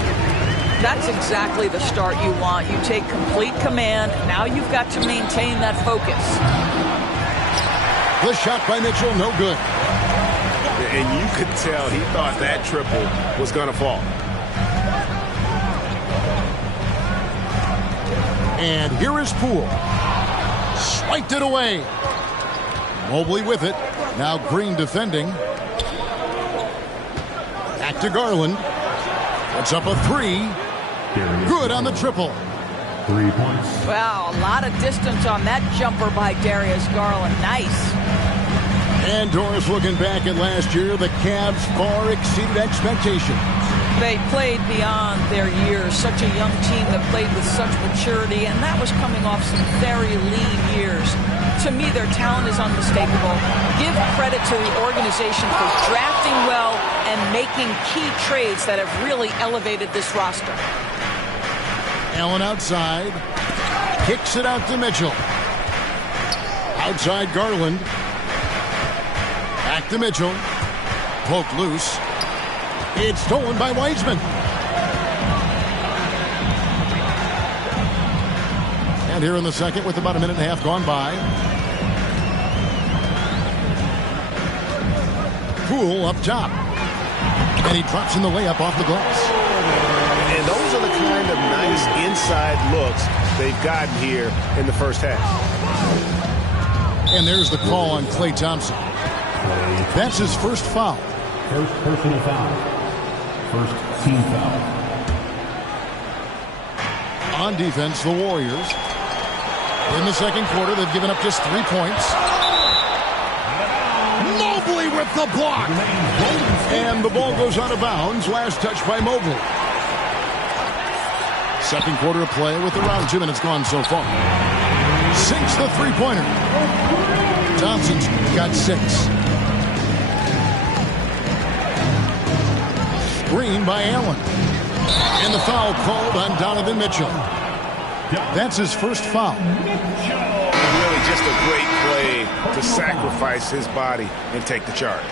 That's exactly the start you want. You take complete command. Now you've got to maintain that focus. The shot by Mitchell, no good. And you could tell he thought that triple was going to fall. And here is Poole. Swiped it away. Mobley with it. Now Green defending. Back to Garland. Puts up a three. Good on the triple. 3 points. Wow, a lot of distance on that jumper by Darius Garland. Nice. And Doris, looking back at last year, the Cavs far exceeded expectations. They played beyond their years. Such a young team that played with such maturity, and that was coming off some very lean years. To me, their talent is unmistakable. Give credit to the organization for drafting well and making key trades that have really elevated this roster. Allen outside. Kicks it out to Mitchell. Outside Garland. Back to Mitchell. Poked loose. It's stolen by Wiseman. And here in the second with about a minute and a half gone by. Poole up top. And he drops in the layup off the glass. And those are the kind of nice inside looks they've gotten here in the first half. And there's the call on Klay Thompson. That's his first foul. First personal foul. First team foul. On defense, the Warriors. In the second quarter, they've given up just 3 points. Mobley with the block. And the ball goes out of bounds. Last touch by Mobley. Second quarter of play with around 2 minutes gone so far. Sinks the three-pointer. Thompson's got 6. Screen by Allen. And the foul called on Donovan Mitchell. That's his first foul. Really just a great play to sacrifice his body and take the charge.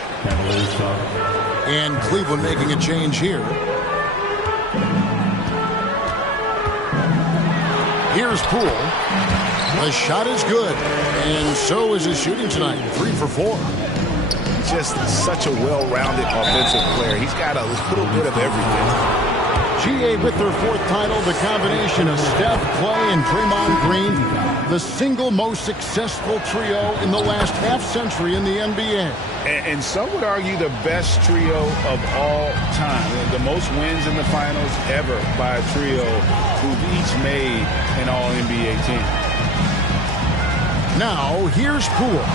And Cleveland making a change here. Here's Poole. The shot is good, and so is his shooting tonight. 3 for 4. Just such a well-rounded offensive player. He's got a little bit of everything. GA with their 4th title, the combination of Steph, Clay, and Draymond Green, the single most successful trio in the last half-century in the NBA. And some would argue the best trio of all time. The most wins in the finals ever by a trio who've each made an All-NBA team. Now, here's Poole.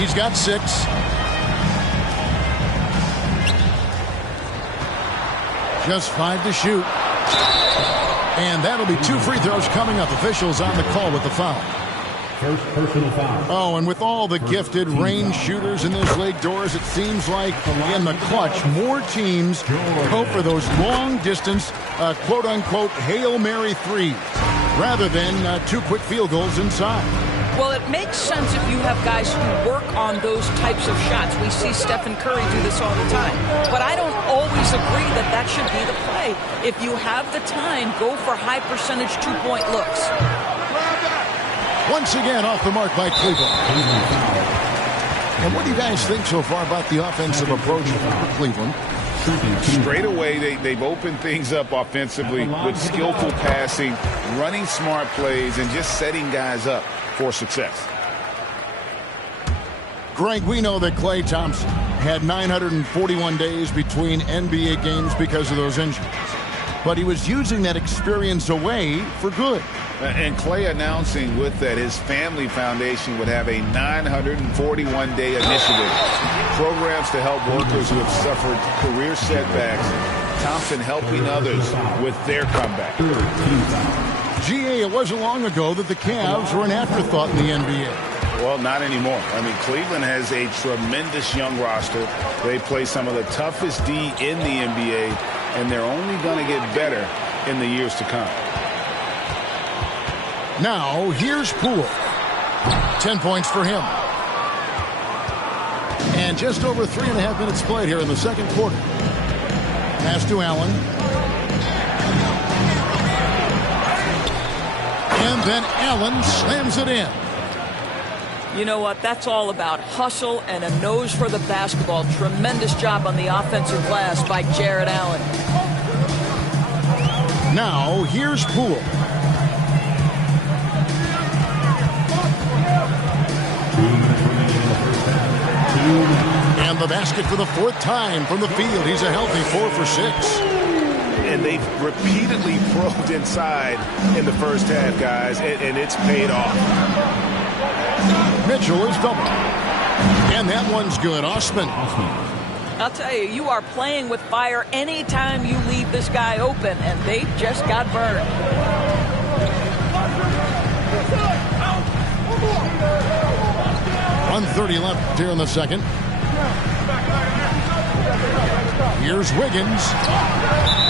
He's got 6. Just 5 to shoot. And that'll be 2 free throws coming up. Officials on the call with the foul. First personal foul. Oh, and with all the gifted range shooters in this league, Doris, it seems like in the clutch, more teams go for those long-distance, quote-unquote, Hail Mary threes, rather than 2 quick field goals inside. Well, it makes sense if you have guys who work on those types of shots. We see Stephen Curry do this all the time. But I don't always agree that that should be the play. If you have the time, go for high-percentage 2-point looks. Once again, off the mark by Cleveland. And what do you guys think so far about the offensive approach for Cleveland? Straight away, they've opened things up offensively with skillful passing, running smart plays, and just setting guys up for success. Greg, we know that Klay Thompson had 941 days between NBA games because of those injuries. But he was using that experience away for good. And Klay announcing with that his family foundation would have a 941-day initiative. Programs to help workers who have suffered career setbacks. Thompson helping others with their comeback. GA, it wasn't long ago that the Cavs were an afterthought in the NBA. Well, not anymore. I mean, Cleveland has a tremendous young roster. They play some of the toughest D in the NBA, and they're only going to get better in the years to come. Now, here's Poole. 10 points for him. And just over 3.5 minutes played here in the second quarter. Pass to Allen. And then Allen slams it in. You know what? That's all about hustle and a nose for the basketball. Tremendous job on the offensive glass by Jarrett Allen. Now, here's Poole. And the basket for the 4th time from the field. He's a healthy 4 for 6. And they've repeatedly probed inside in the first half, guys, and it's paid off. Mitchell is double. And that one's good. Osman. I'll tell you, you are playing with fire anytime you leave this guy open, and they just got burned. 1:30 left here in the second. Here's Wiggins.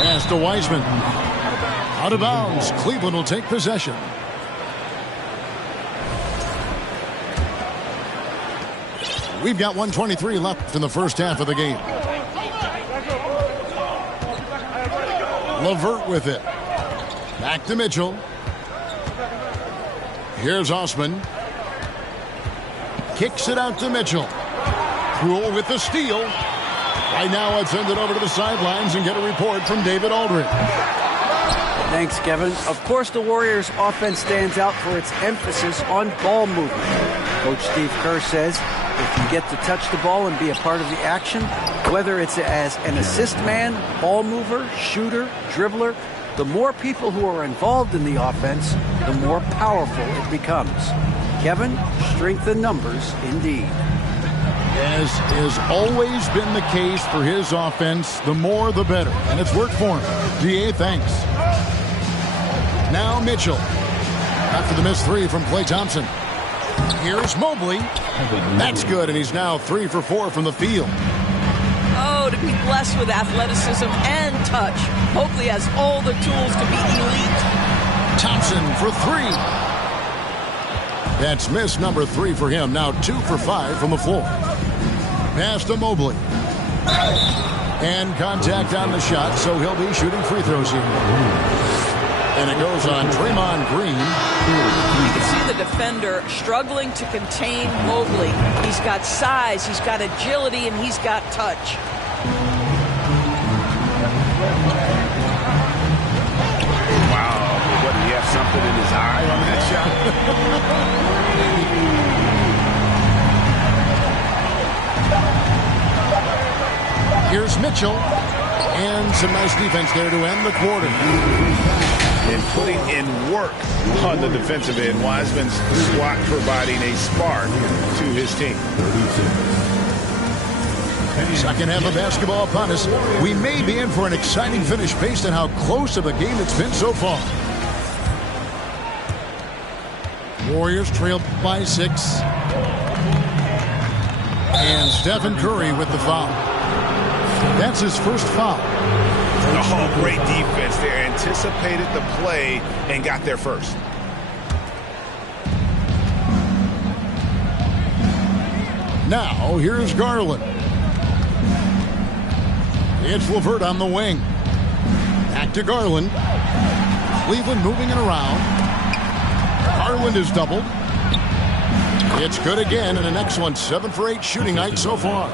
Pass to Wiseman. Out of bounds. Cleveland will take possession. We've got 1:23 left in the first half of the game. LeVert with it. Back to Mitchell. Here's Osman. Kicks it out to Mitchell. Poole with the steal. Right now, let's send it over to the sidelines and get a report from David Aldridge. Thanks, Kevin. Of course, the Warriors' offense stands out for its emphasis on ball movement. Coach Steve Kerr says if you get to touch the ball and be a part of the action, whether it's as an assist man, ball mover, shooter, dribbler, the more people who are involved in the offense, the more powerful it becomes. Kevin, strength in numbers, indeed. As has always been the case for his offense, the more the better. And it's worked for him. DA, thanks. Now Mitchell. After the missed 3 from Klay Thompson. Here's Mobley. That's good, and he's now 3 for 4 from the field. Oh, to be blessed with athleticism and touch. Mobley has all the tools to be elite. Thompson for 3. That's miss number 3 for him. Now 2 for 5 from the floor. Pass to Mobley. And contact on the shot, so he'll be shooting free throws here. And it goes on Draymond Green. You can see the defender struggling to contain Mobley. He's got size, he's got agility, and he's got touch. Wow, what, did he have something in his eye on that shot? Here's Mitchell. And some nice defense there to end the quarter. And putting in work on the defensive end. Wiseman's squad providing a spark to his team. Second half of basketball upon us. We may be in for an exciting finish based on how close of a game it's been so far. Warriors trail by 6. And Stephen Curry with the foul. That's his first foul. Oh, great defense there. Anticipated the play and got there first. Now, here's Garland. It's LeVert on the wing. Back to Garland. Cleveland moving it around. Garland is doubled. It's good again, and the next one, 7 for 8 shooting night so far.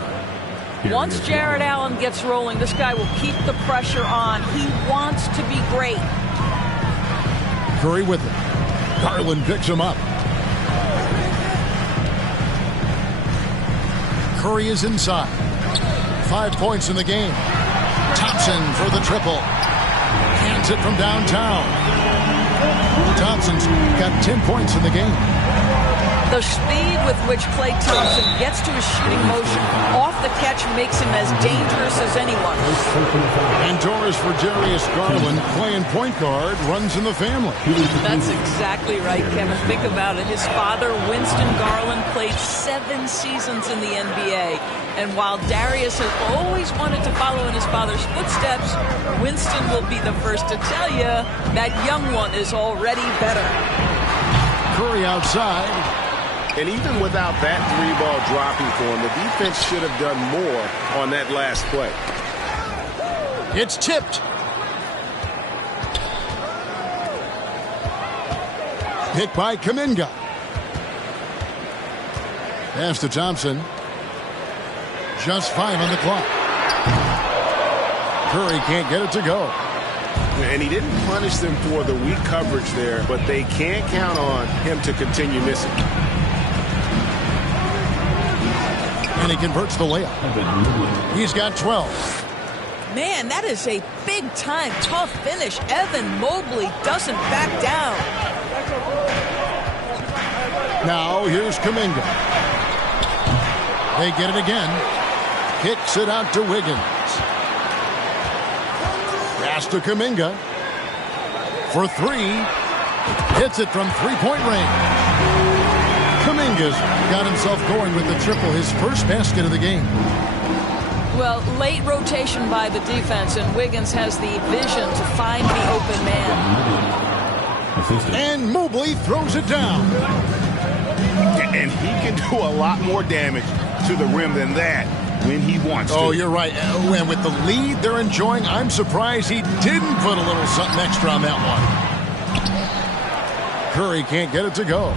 Once Jared Allen gets rolling, this guy will keep the pressure on. He wants to be great. Curry with it. Garland picks him up. Curry is inside. 5 points in the game. Thompson for the triple. Cans it from downtown. Thompson's got 10 points in the game. The speed with which Klay Thompson gets to his shooting motion off the catch makes him as dangerous as anyone. And Torres for Darius Garland, playing point guard, runs in the family. That's exactly right, Kevin. Think about it. His father, Winston Garland, played 7 seasons in the NBA. And while Darius has always wanted to follow in his father's footsteps, Winston will be the first to tell you that young one is already better. Curry outside. And even without that 3-ball dropping for him, the defense should have done more on that last play. It's tipped. Pick by Kuminga. Pass to Thompson. Just 5 on the clock. Curry can't get it to go. And he didn't punish them for the weak coverage there, but they can't count on him to continue missing. And he converts the layup. He's got 12. Man, that is a big-time tough finish. Evan Mobley doesn't back down. Now here's Kuminga. They get it again. Kicks it out to Wiggins. Pass to Kuminga. For 3. Hits it from 3-point range. Kuminga's got himself going with the triple, his first basket of the game. Well, late rotation by the defense, and Wiggins has the vision to find the open man. And Mobley throws it down. And he can do a lot more damage to the rim than that when he wants to. Oh, you're right. And with the lead they're enjoying, I'm surprised he didn't put a little something extra on that one. Curry can't get it to go.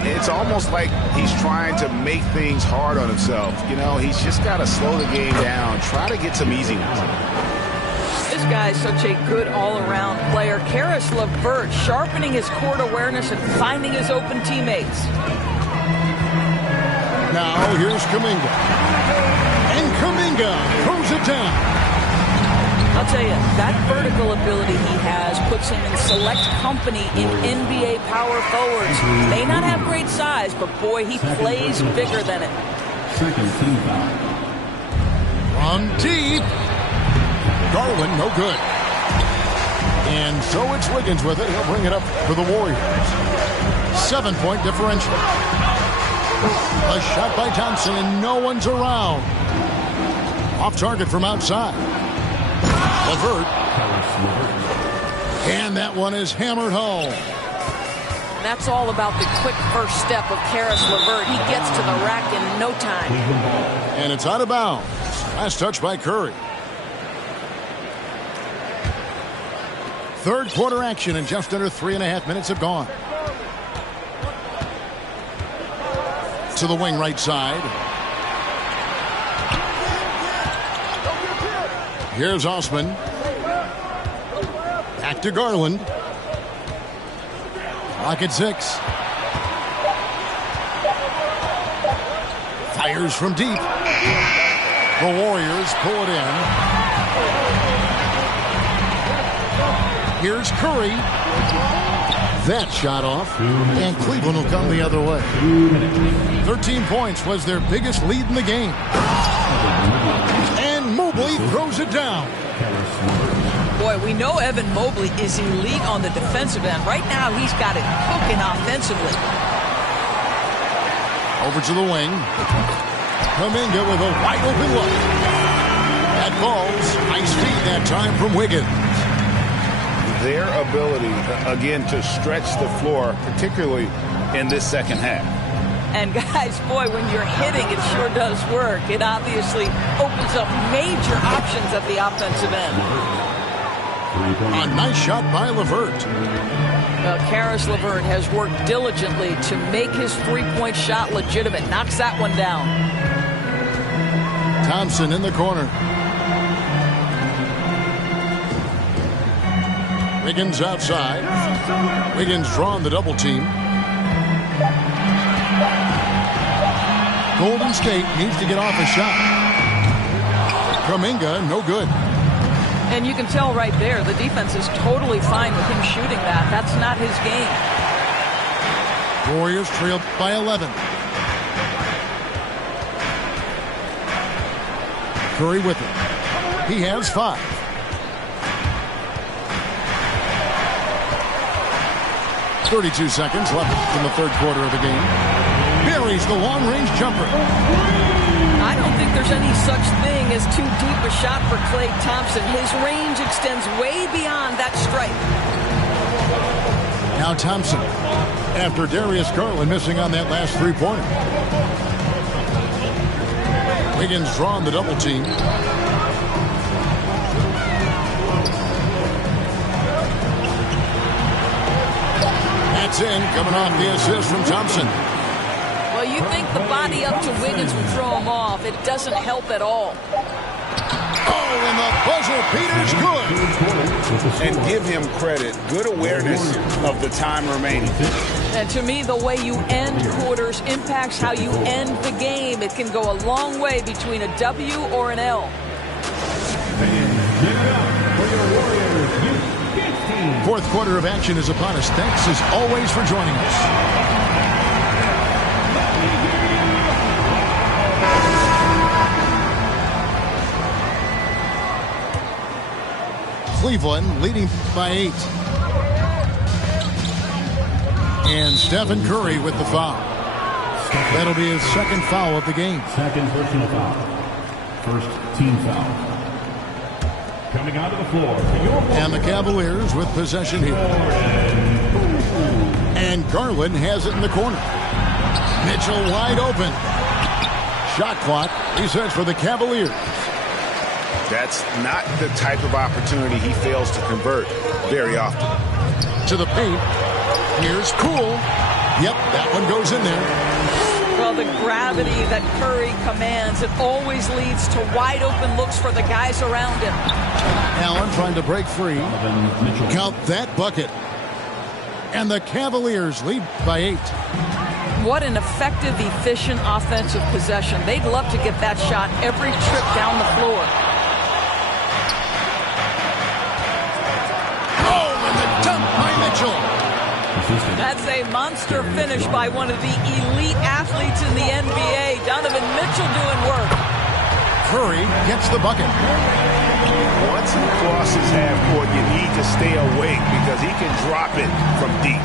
It's almost like he's trying to make things hard on himself. You know, he's just got to slow the game down, try to get some easy ones. This guy is such a good all-around player. Caris LeVert sharpening his court awareness and finding his open teammates. Now here's Kuminga. And Kuminga throws it down. I'll tell you, that vertical ability he has puts him in select company in NBA power forwards. May not have great size, but boy, he plays bigger than it. Second team foul. From deep. Garland, no good. And so it's Wiggins with it. He'll bring it up for the Warriors. 7-point differential. A shot by Thompson, and no one's around. Off target from outside. LeVert. And that one is hammered home. That's all about the quick first step of Caris LeVert. He gets to the rack in no time. And it's out of bounds. Last touch by Curry. Third quarter action, and just under 3.5 minutes have gone. To the wing right side. Here's Osman. Back to Garland. Clock at 6. Fires from deep. The Warriors pull it in. Here's Curry. That shot off, and Cleveland will come the other way. 13 points was their biggest lead in the game. And Mobley throws it down. Boy, we know Evan Mobley is elite on the defensive end. Right now, he's got it cooking offensively. Over to the wing. Kuminga with a wide open look. That falls. Nice feed that time from Wiggins. Their ability, again, to stretch the floor, particularly in this second half. And guys, boy, when you're hitting, it sure does work. It obviously opens up major options at the offensive end. A nice shot by LeVert. Karis LeVert has worked diligently to make his three-point shot legitimate. Knocks that one down. Thompson in the corner. Wiggins outside. Wiggins drawing the double team. Golden State needs to get off a shot. Kuminga, no good. And you can tell right there, the defense is totally fine with him shooting that. That's not his game. Warriors trailed by 11. Curry with it. He has 5. .32 seconds left in the third quarter of the game. Buries the long-range jumper. I don't think there's any such thing as too deep a shot for Klay Thompson. His range extends way beyond that stripe. Now Thompson, after Darius Garland missing on that last three-pointer. Wiggins drawing the double team. That's in, coming off the assist from Thompson. Well, you think the body up to Wiggins would throw him off. It doesn't help at all. Oh, and the buzzer beater's good. And give him credit. Good awareness of the time remaining. And to me, the way you end quarters impacts how you end the game. It can go a long way between a W or an L. Fourth quarter of action is upon us. Thanks as always for joining us. Cleveland leading by 8. And Stephen Curry with the foul. That'll be his second foul of the game. Second personal foul. First team foul. Coming out of the floor. And the Cavaliers with possession here. And Garland has it in the corner. Mitchell wide open. Shot clock resets for the Cavaliers. That's not the type of opportunity he fails to convert very often. To the paint. Here's Poole. Yep, that one goes in there. Well, the gravity that Curry commands, it always leads to wide open looks for the guys around him. Allen trying to break free. Count that bucket. And the Cavaliers lead by 8. What an effective, efficient offensive possession. They'd love to get that shot every trip down the floor. Oh, and the dunk by Mitchell. That's a monster finish by one of the elite athletes in the NBA. Donovan Mitchell doing work. Curry gets the bucket. Once he crosses half court, you need to stay awake because he can drop it from deep.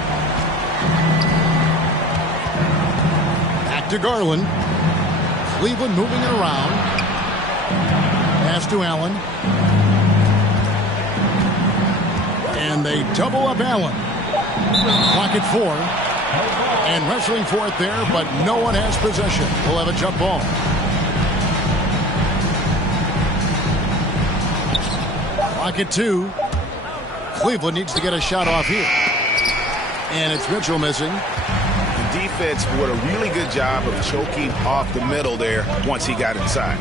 Back to Garland. Cleveland moving it around. Pass to Allen. And they double up Allen. Clock at 4. And wrestling for it there, but no one has possession. We'll have a jump ball. Clock at 2. Cleveland needs to get a shot off here. And it's Mitchell missing. The defense did a really good job of choking off the middle there once he got inside.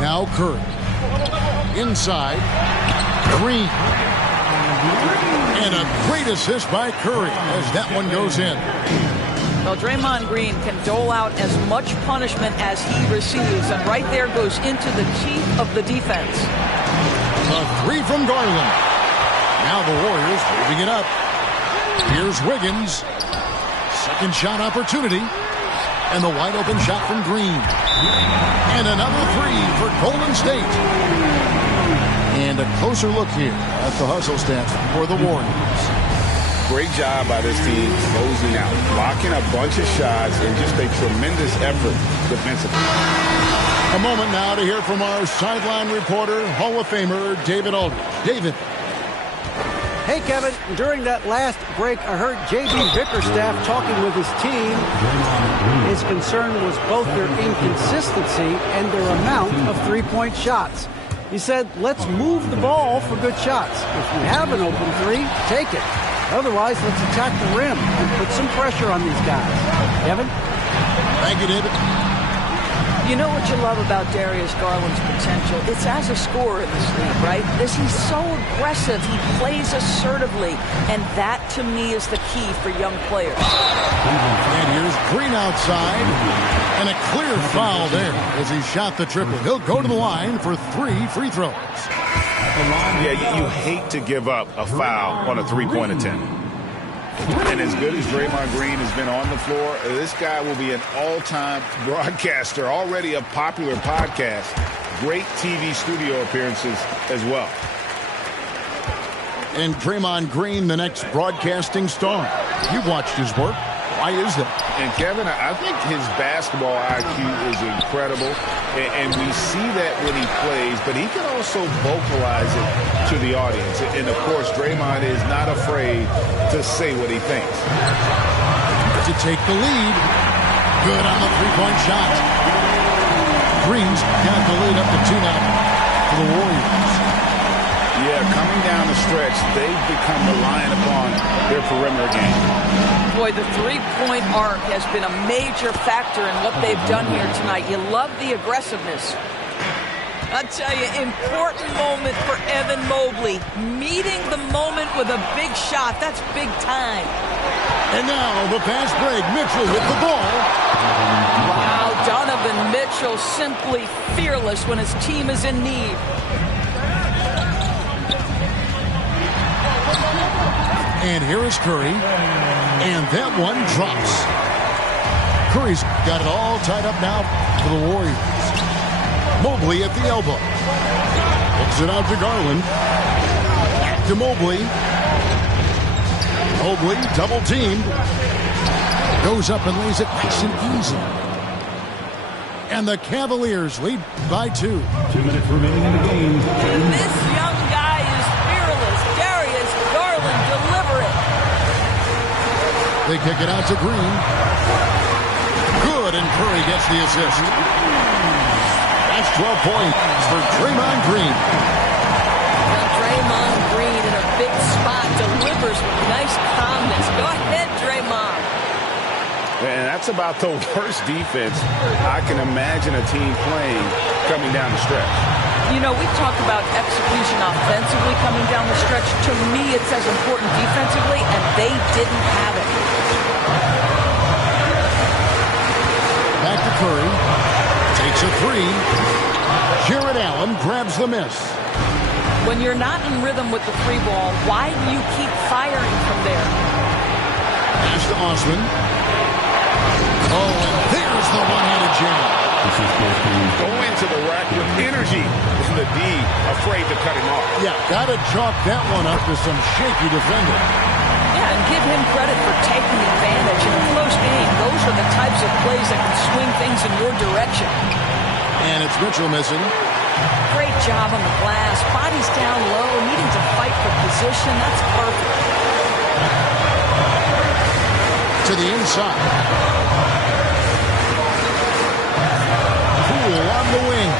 Now Curry. Inside. Green. And a great assist by Curry as that one goes in. Well, Draymond Green can dole out as much punishment as he receives, and right there goes into the teeth of the defense. A three from Garland. Now the Warriors moving it up. Here's Wiggins. Second shot opportunity. And the wide open shot from Green. And another three for Golden State. And a closer look here at the hustle stats for the Warriors. Great job by this team closing out, blocking a bunch of shots, and just a tremendous effort defensively. A moment now to hear from our sideline reporter, Hall of Famer David Aldridge. David. Hey, Kevin, during that last break, I heard J.B. Bickerstaff talking with his team. His concern was both their inconsistency and their amount of three-point shots. He said, let's move the ball for good shots. If we have an open three, take it. Otherwise, let's attack the rim and put some pressure on these guys. Kevin? Thank you, David. You know what you love about Darius Garland's potential? It's as a scorer in this league, right? He's so aggressive. He plays assertively. And that, to me, is the key for young players. And here's Green outside. And a clear foul there as he shot the triple. He'll go to the line for 3 free throws. Yeah, you hate to give up a foul on a three-point attempt. And as good as Draymond Green has been on the floor, this guy will be an all-time broadcaster, already a popular podcast, great TV studio appearances as well. And Draymond Green, the next broadcasting star. You've watched his work. Why is that? And Kevin, I think his basketball IQ is incredible, and we see that when he plays, but he can also vocalize it to the audience. And of course, Draymond is not afraid to say what he thinks. To take the lead. Good on the three-point shot. Green's got the lead up to 2 now for the Warriors. Yeah, coming down the stretch, they've become reliant upon their perimeter game. Boy, the three-point arc has been a major factor in what they've done here tonight. You love the aggressiveness. I'll tell you, important moment for Evan Mobley. Meeting the moment with a big shot. That's big time. And now the fast break. Mitchell with the ball. Wow, Donovan Mitchell simply fearless when his team is in need. And here is Curry. And that one drops. Curry's got it all tied up now for the Warriors. Mobley at the elbow. Kicks it out to Garland. Back to Mobley. Mobley double teamed. Goes up and lays it nice and easy. And the Cavaliers lead by 2. 2 minutes remaining in the game. This young guy is fearless. Darius Garland, deliver it. They kick it out to Green. Good, and Curry gets the assist. That's 12 points for Draymond Green. Now Draymond Green in a big spot delivers with nice calmness. Go ahead, Draymond. And that's about the worst defense I can imagine a team playing coming down the stretch. You know, we talked about execution offensively coming down the stretch. To me, it's as important defensively, and they didn't have it. Back to Curry. Takes a 3. Jared Allen grabs the miss. When you're not in rhythm with the 3 ball, why do you keep firing from there? Pass to Osman. Oh, and there's the one-handed jam. Go into the rack with energy. And the D afraid to cut him off. Yeah, got to chalk that one up to some shaky defending. Yeah, and give him credit for taking advantage in a close game. Those are the types of plays that can swing things in your direction. And it's Mitchell missing. Great job on the glass. Body's down low, needing to fight for position. That's perfect. To the inside. Poole on the wing.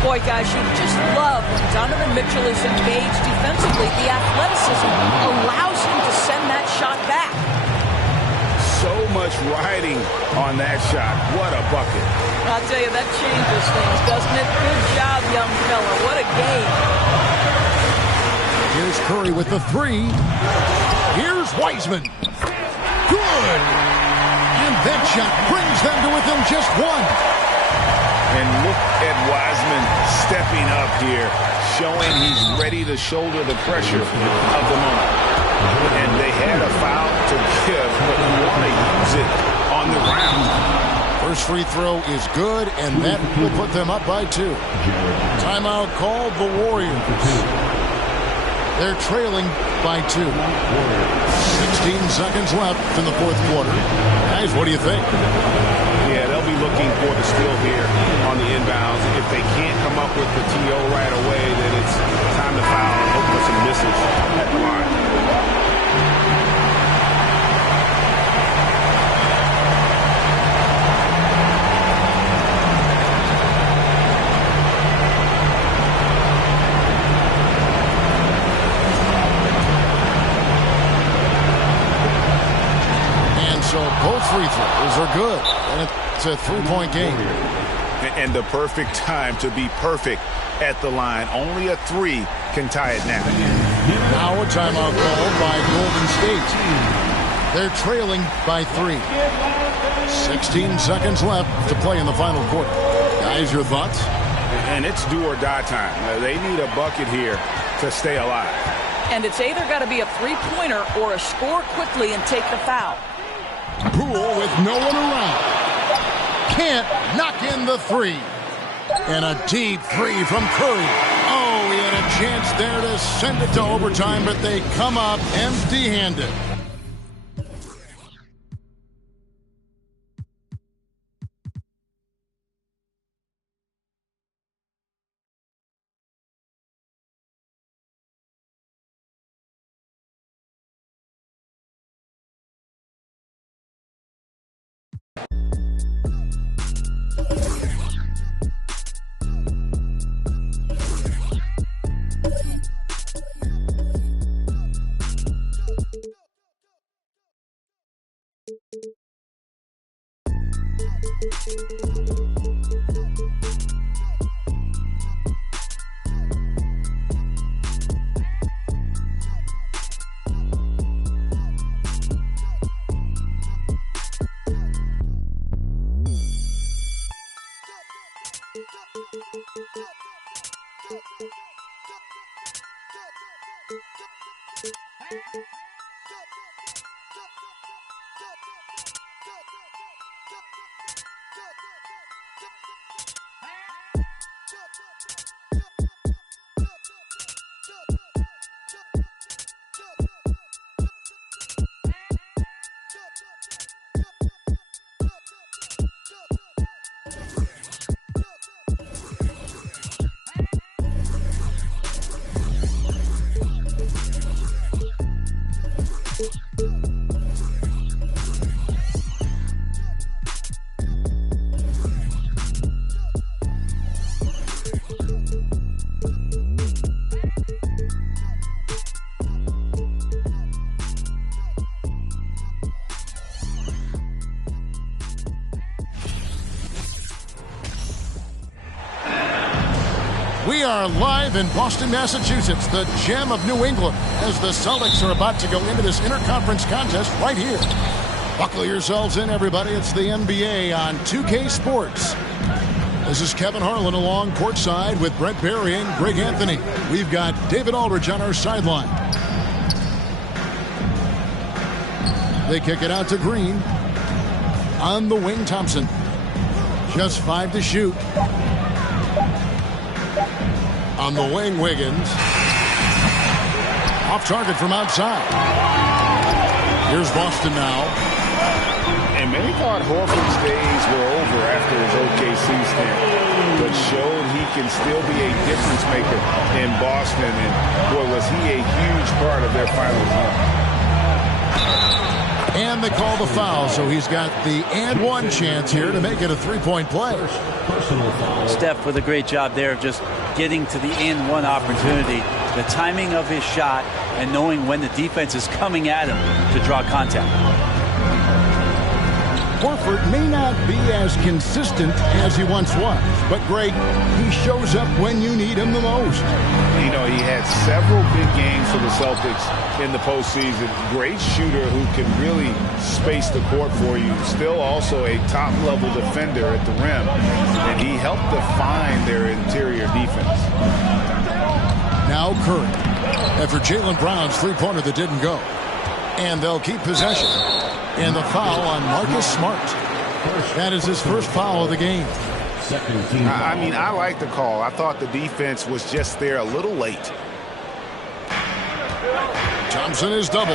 Boy, guys, you just love when Donovan Mitchell is engaged defensively. The athleticism allows him to send that shot back. So much riding on that shot. What a bucket. I'll tell you, that changes things, doesn't it? Good job, young fella. What a game. Here's Curry with the three. Here's Wiseman. Good. And that shot brings them to within just one. And look at Wiseman stepping up here, showing he's ready to shoulder the pressure of the moment. And they had a foul to give, but you want to use it on the round. First free throw is good, and that will put them up by 2. Timeout called the Warriors. They're trailing by 2. 16 seconds left in the fourth quarter. Guys, what do you think? Yeah, they'll be looking for the steal here on the inbounds. If they can't come up with the TO right away, then it's time to foul and hope for some misses at the line. So both free throws are good, and it's a 3-point game. And the perfect time to be perfect at the line. Only a 3 can tie it now. Now a timeout called by Golden State. They're trailing by 3. 16 seconds left to play in the final quarter. Guys, your thoughts? And it's do or die time. They need a bucket here to stay alive. And it's either got to be a three-pointer or a score quickly and take the foul. Poole with no one around. Can't knock in the 3. And a deep 3 from Curry. Oh, he had a chance there to send it to overtime, but they come up empty-handed. We are live in Boston, Massachusetts, the gem of New England, as the Celtics are about to go into this interconference contest right here. Buckle yourselves in, everybody. It's the NBA on 2K Sports. This is Kevin Harlan along courtside with Brent Barry and Greg Anthony. We've got David Aldridge on our sideline. They kick it out to Green. On the wing, Thompson. Just 5 to shoot. On the wing, Wiggins. Off target from outside. Here's Boston now. And many thought Horford's days were over after his OKC stint, but showed he can still be a difference maker in Boston. And boy, was he a huge part of their final run. And they call the foul, so he's got the and one chance here to make it a three-point play. Steph with a great job there of just getting to the and one opportunity, the timing of his shot, and knowing when the defense is coming at him to draw contact. Horford may not be as consistent as he once was, but Greg, he shows up when you need him the most. You know, he had several big games for the Celtics in the postseason. Great shooter who can really space the court for you. Still also a top-level defender at the rim, and he helped define their interior defense. Now Curry, after Jaylen Brown's three-pointer that didn't go. And they'll keep possession. And the foul on Marcus Smart. That is his first foul of the game. I mean, I like the call. I thought the defense was just there a little late. Thompson is double.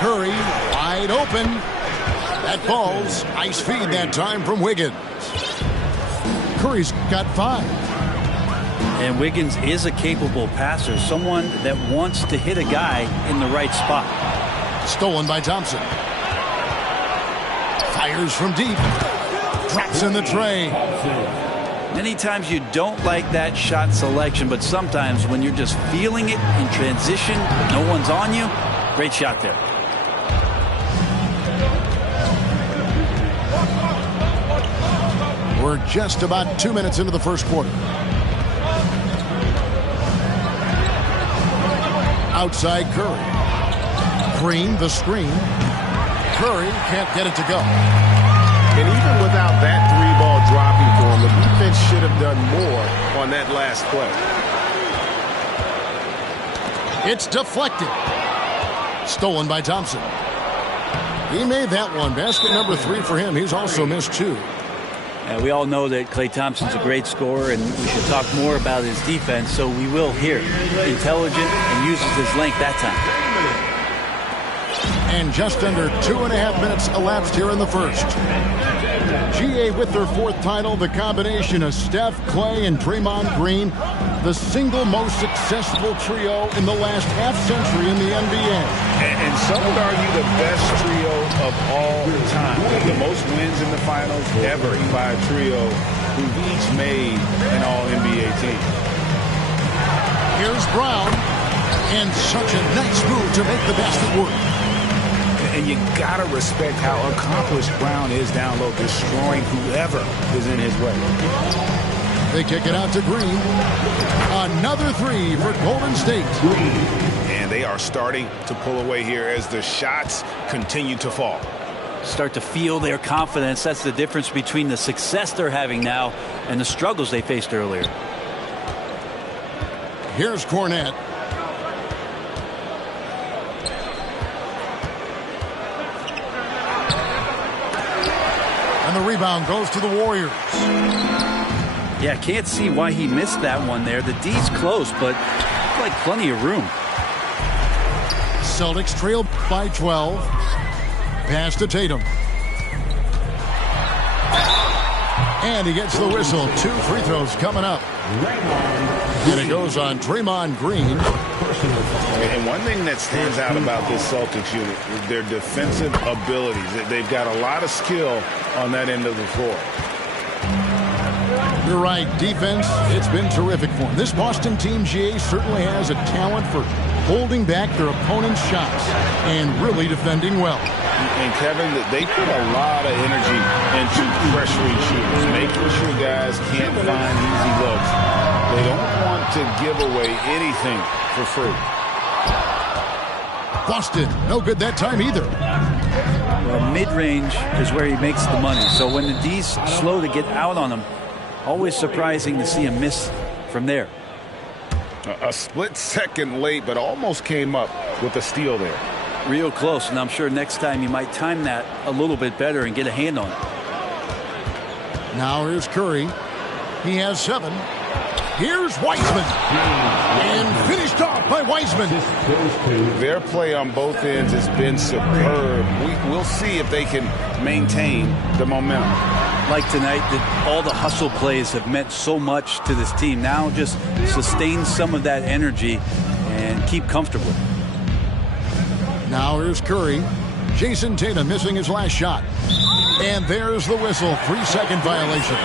Curry wide open. That falls. Nice feed that time from Wiggins. Curry's got 5. And Wiggins is a capable passer, someone that wants to hit a guy in the right spot. Stolen by Thompson. Fires from deep. Drops in the tray. Many times you don't like that shot selection, but sometimes when you're just feeling it in transition, no one's on you, great shot there. We're just about 2 minutes into the first quarter. Outside Curry. Green, the screen. Curry can't get it to go. And even without that three-ball dropping for him, the defense should have done more on that last play. It's deflected. Stolen by Thompson. He made that one. Basket number 3 for him. He's also missed 2. We all know that Klay Thompson's a great scorer, and we should talk more about his defense, so we will here. Intelligent and uses his length that time. And just under 2.5 minutes elapsed here in the first. GA with their 4th title, the combination of Steph, Klay, and Draymond Green, the single most successful trio in the last half-century in the NBA. And some would argue the best trio of all time. The most wins in the finals ever by a trio who've each made an All-NBA team. Here's Brown, and such a nice move to make the basket work. And you gotta respect how accomplished Brown is down low, destroying whoever is in his way. They kick it out to Green. Another 3 for Golden State. And they are starting to pull away here as the shots continue to fall. Start to feel their confidence. That's the difference between the success they're having now and the struggles they faced earlier. Here's Cornette. And the rebound goes to the Warriors. Yeah, can't see why he missed that one there. The D's close, but like plenty of room. Celtics trail by 12. Pass to Tatum. And he gets the whistle. 2 free throws coming up. And it goes on Draymond Green. And one thing that stands out about this Celtics unit is their defensive abilities. They've got a lot of skill on that end of the floor. You're right. Defense, it's been terrific for them. This Boston team, GA, certainly has a talent for holding back their opponent's shots and really defending well. And Kevin, they put a lot of energy into pressuring shooters, making sure guys can't find easy looks. They don't want to give away anything for free. Boston, no good that time either. Well, mid-range is where he makes the money. So when the D's slow to get out on him, always surprising to see him miss from there. A split second late, but almost came up with a steal there. Real close, and I'm sure next time you might time that a little bit better and get a hand on it. Now here's Curry. He has 7. Here's Wiseman. And finished off by Wiseman. Their play on both ends has been superb. We'll see if they can maintain the momentum. Like tonight, that all the hustle plays have meant so much to this team. Now just sustain some of that energy and keep comfortable. Now here's Curry. Jason Tatum missing his last shot. And there's the whistle. 3-second violation.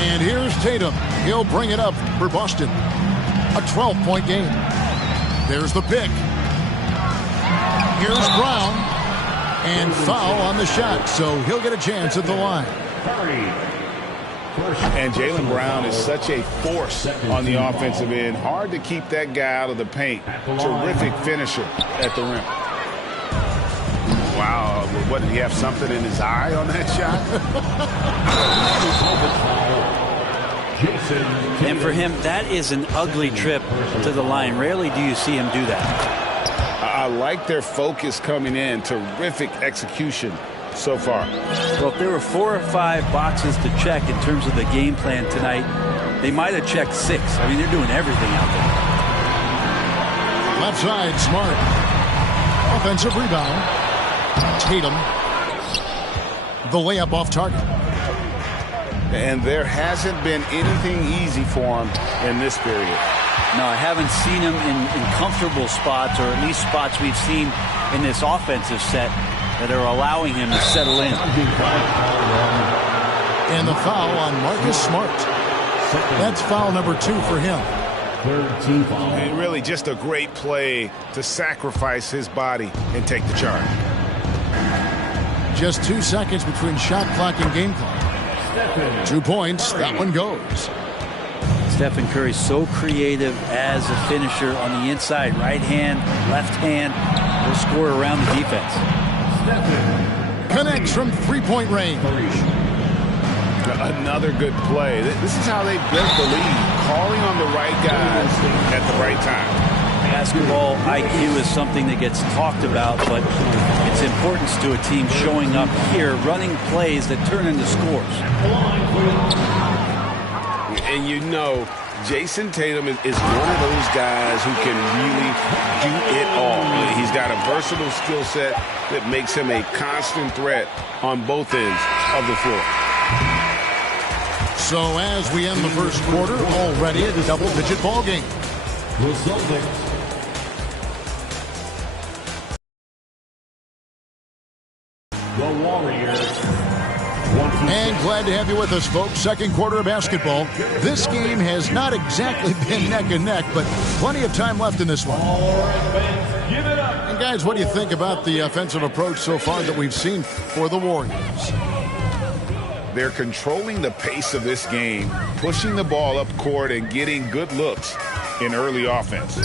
And here's Tatum. He'll bring it up for Boston. A 12-point game. There's the pick. Here's Brown. And foul on the shot, so he'll get a chance at the line. And Jaylen Brown is such a force on the offensive end. Hard to keep that guy out of the paint. Terrific finisher at the rim. Wow, what, did he have something in his eye on that shot? And for him, that is an ugly trip to the line. Rarely do you see him do that. I like their focus coming in. Terrific execution so far. Well, if there were 4 or 5 boxes to check in terms of the game plan tonight, they might have checked 6. I mean, they're doing everything out there. Left side, Smart. Offensive rebound. Tatum. The layup off target. And there hasn't been anything easy for him in this period. No, I haven't seen him in comfortable spots, or at least spots we've seen in this offensive set that are allowing him to settle in. And the foul on Marcus Smart. That's foul number 2 for him. And really just a great play to sacrifice his body and take the charge. Just 2 seconds between shot clock and game clock. 2 points. That one goes. Stephen Curry so creative as a finisher on the inside. Right hand, left hand. Will score around the defense. Connects from 3-point range. Another good play. This is how they built the lead. Calling on the right guys at the right time. Basketball IQ is something that gets talked about, but its importance to a team showing up here, running plays that turn into scores. And you know, Jason Tatum is one of those guys who can really do it all. He's got a versatile skill set that makes him a constant threat on both ends of the floor. So as we end the first quarter, already a double-digit ball game. The Warriors. And glad to have you with us, folks. Second quarter of basketball. This game has not exactly been neck and neck, but plenty of time left in this one. And guys, what do you think about the offensive approach so far that we've seen for the Warriors? They're controlling the pace of this game, pushing the ball up court and getting good looks in early offense.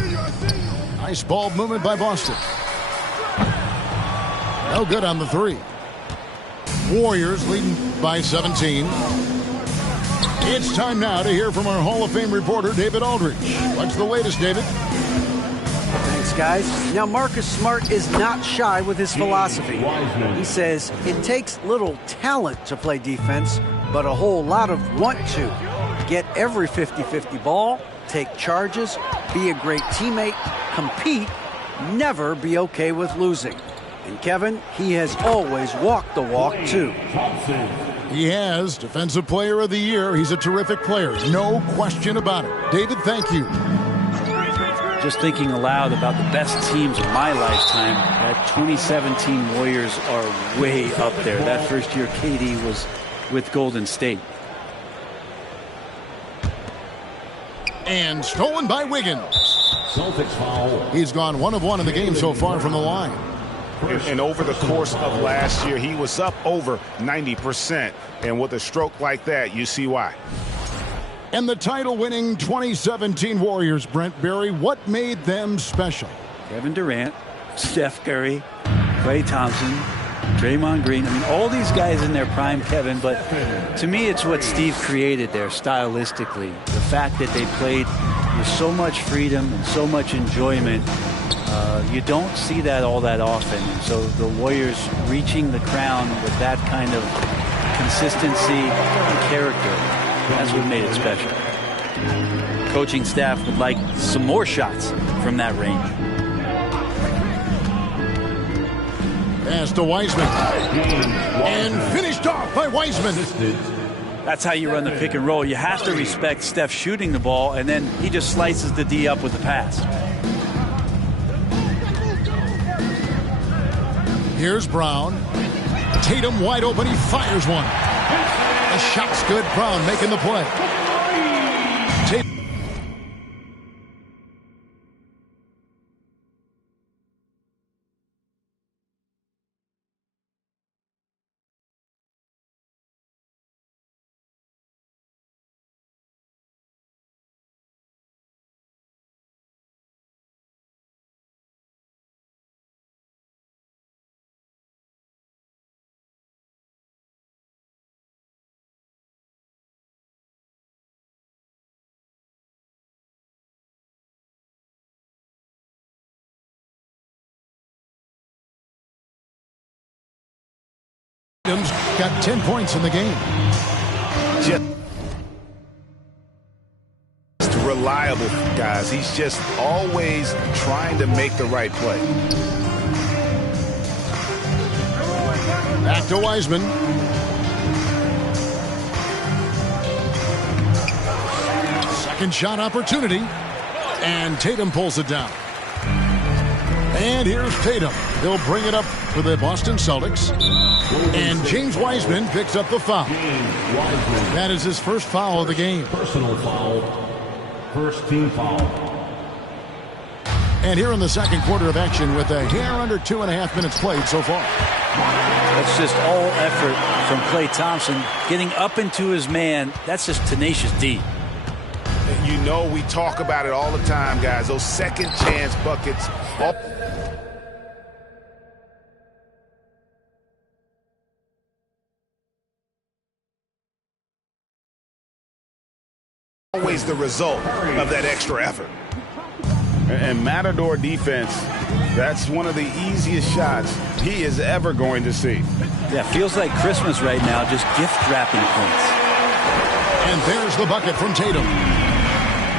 Nice ball movement by Boston. No good on the 3. Warriors leading by 17. It's time now to hear from our Hall of Fame reporter, David Aldridge. What's the latest, David? Thanks, guys. Now, Marcus Smart is not shy with his philosophy. He says it takes little talent to play defense, but a whole lot of want to. Get every 50-50 ball, take charges, be a great teammate, compete, never be okay with losing. And Kevin, he has always walked the walk, too. He has. Defensive Player of the Year. He's a terrific player. No question about it. David, thank you. Just thinking aloud about the best teams of my lifetime, that 2017 Warriors are way up there. That first year KD was with Golden State. And stolen by Wiggins. Celtics foul. He's gone 1 of 1 in the game so far from the line. And over the course of last year, he was up over 90%. And with a stroke like that, you see why. And the title-winning 2017 Warriors, Brent Barry, what made them special? Kevin Durant, Steph Curry, Klay Thompson, Draymond Green. I mean, all these guys in their prime, Kevin, but to me it's what Steve created there stylistically. The fact that they played with so much freedom and so much enjoyment. You don't see that all that often. And so the Warriors reaching the crown with that kind of consistency and character, that's what made it special. Coaching staff would like some more shots from that range. Pass to Wiseman. And finished off by Wiseman. That's how you run the pick and roll. You have to respect Steph shooting the ball, and then he just slices the D up with the pass. Here's Brown. Tatum wide open. He fires one. The shot's good. Brown making the play. Tatum. Got 10 points in the game. Just reliable, guys. He's just always trying to make the right play. Back to Wiseman. Second shot opportunity. And Tatum pulls it down. And here's Tatum. He'll bring it up for the Boston Celtics. And James Wiseman picks up the foul. That is his first foul of the game. Personal foul. First team foul. And here in the second quarter of action with a hair under 2.5 minutes played so far. That's just all effort from Klay Thompson. Getting up into his man, that's just tenacious D. You know, we talk about it all the time, guys. Those second chance buckets. Always the result of that extra effort. And Matador defense, that's one of the easiest shots he is ever going to see. Yeah, feels like Christmas right now, just gift wrapping points. And there's the bucket from Tatum.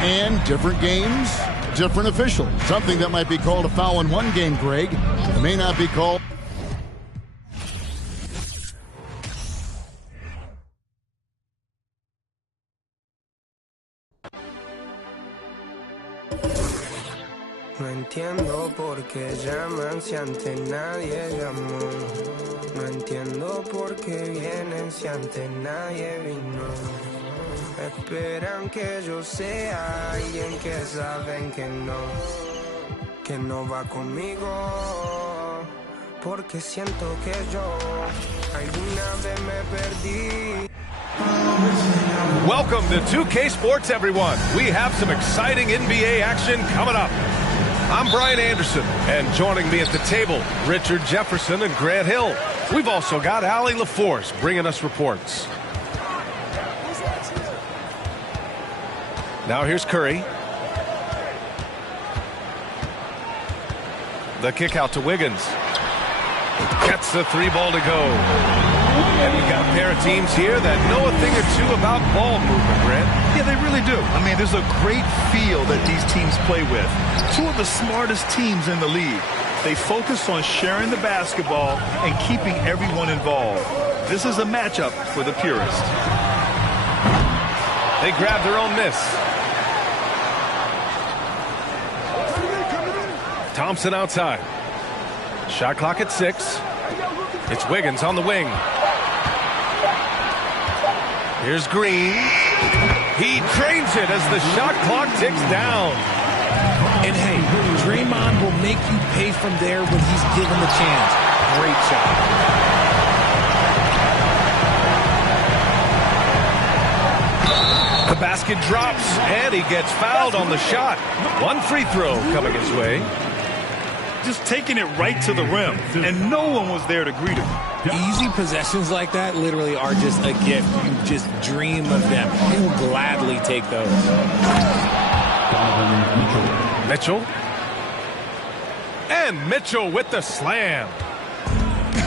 And different games, different officials. Something that might be called a foul in one game, Greg, may not be called. No entiendo por qué llaman si antes nadie llamó. No entiendo por qué vienen si antes nadie vino. Esperan que yo sea alguien que saben que no va conmigo. Porque siento que yo alguna vez me perdí. Welcome to 2K Sports, everyone. We have some exciting NBA action coming up. I'm Brian Anderson, and joining me at the table, Richard Jefferson and Grant Hill. We've also got Allie LaForce bringing us reports. Now here's Curry. The kick out to Wiggins. Gets the three ball to go. And we've got a pair of teams here that know a thing or two about ball movement, Grant. Yeah, they really do. I mean, there's a great feel that these teams play with. Two of the smartest teams in the league. They focus on sharing the basketball and keeping everyone involved. This is a matchup for the purist. They grab their own miss. Thompson outside. Shot clock at 6. It's Wiggins on the wing. Here's Green. He drains it as the shot clock ticks down. And hey, Draymond will make you pay from there when he's given the chance. Great shot. The basket drops, and he gets fouled on the shot. One free throw coming his way. Just taking it right to the rim, and no one was there to greet him. Easy possessions like that literally are just a gift. You just dream of them. He'll gladly take those. Mitchell. And Mitchell with the slam.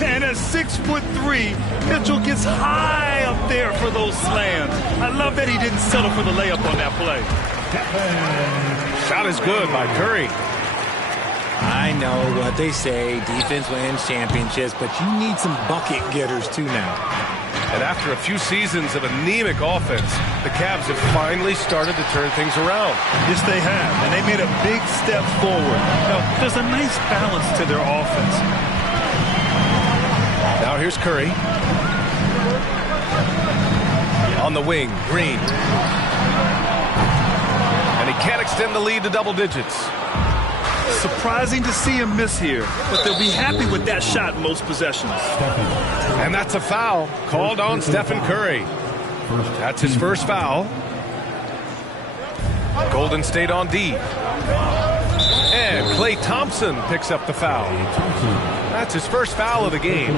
And at 6'3", Mitchell gets high up there for those slams. I love that he didn't settle for the layup on that play. Shot is good by Curry. I know what they say, defense wins championships, but you need some bucket getters too now. And after a few seasons of anemic offense, the Cavs have finally started to turn things around. Yes, they have, and they made a big step forward. Now, there's a nice balance to their offense. Now here's Curry. On the wing, Green. And he can't extend the lead to double digits. Surprising to see him miss here, but they'll be happy with that shot most possessions. And that's a foul called on Stephen Curry. That's his first foul. Golden State on D. And Klay Thompson picks up the foul. That's his first foul of the game.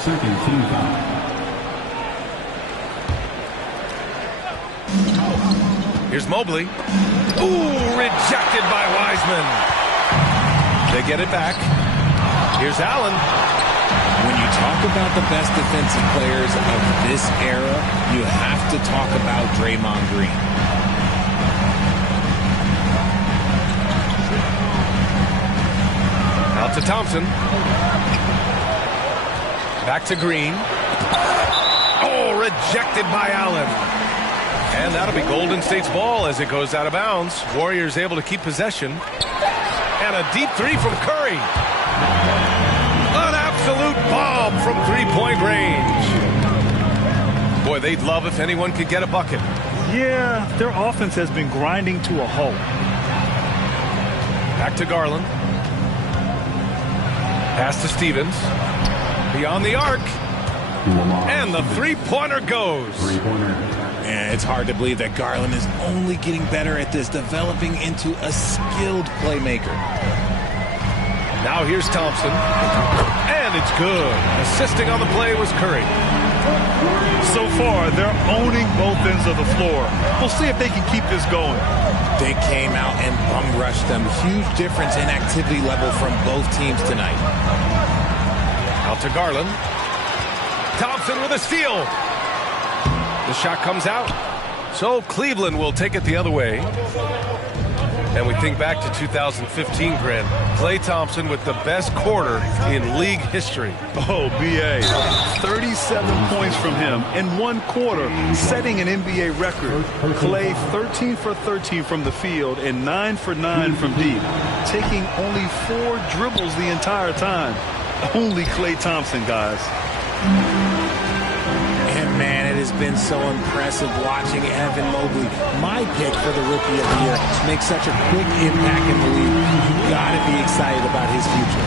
Second team foul. Here's Mobley. Ooh, rejected by Wiseman. They get it back. Here's Allen. When you talk about the best defensive players of this era, you have to talk about Draymond Green. Out to Thompson. Back to Green. Oh, rejected by Allen. And that'll be Golden State's ball as it goes out of bounds. Warriors able to keep possession. And a deep three from Curry. An absolute bomb from three-point range. Boy, they'd love if anyone could get a bucket. Yeah, their offense has been grinding to a halt. Back to Garland. Pass to Stevens. Beyond the arc. And the three-pointer goes. And it's hard to believe that Garland is only getting better at this, developing into a skilled playmaker. Now here's Thompson. And it's good. Assisting on the play was Curry. So far, they're owning both ends of the floor. We'll see if they can keep this going. They came out and bum rushed them. Huge difference in activity level from both teams tonight. Out to Garland. Thompson with a steal. The shot comes out. So Cleveland will take it the other way. And we think back to 2015, Grant. Klay Thompson with the best quarter in league history. Oh, B.A. 37 points from him in one quarter, setting an NBA record. Klay 13 for 13 from the field and 9 for 9 from deep, taking only 4 dribbles the entire time. Only Klay Thompson, guys. And man, it has been so impressive watching Evan Mobley, my pick for the Rookie of the Year, make such a quick impact in the league. You've got to be excited about his future.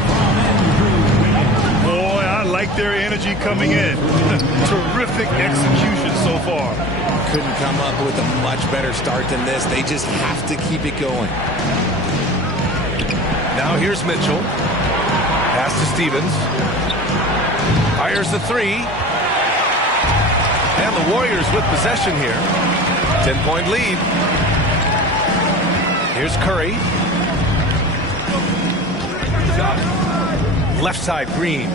Boy, I like their energy coming in. Terrific execution so far. Couldn't come up with a much better start than this. They just have to keep it going. Now here's Mitchell. Pass to Stevens. Fires the three. And the Warriors with possession here. 10-point lead. Here's Curry. Left side, Green.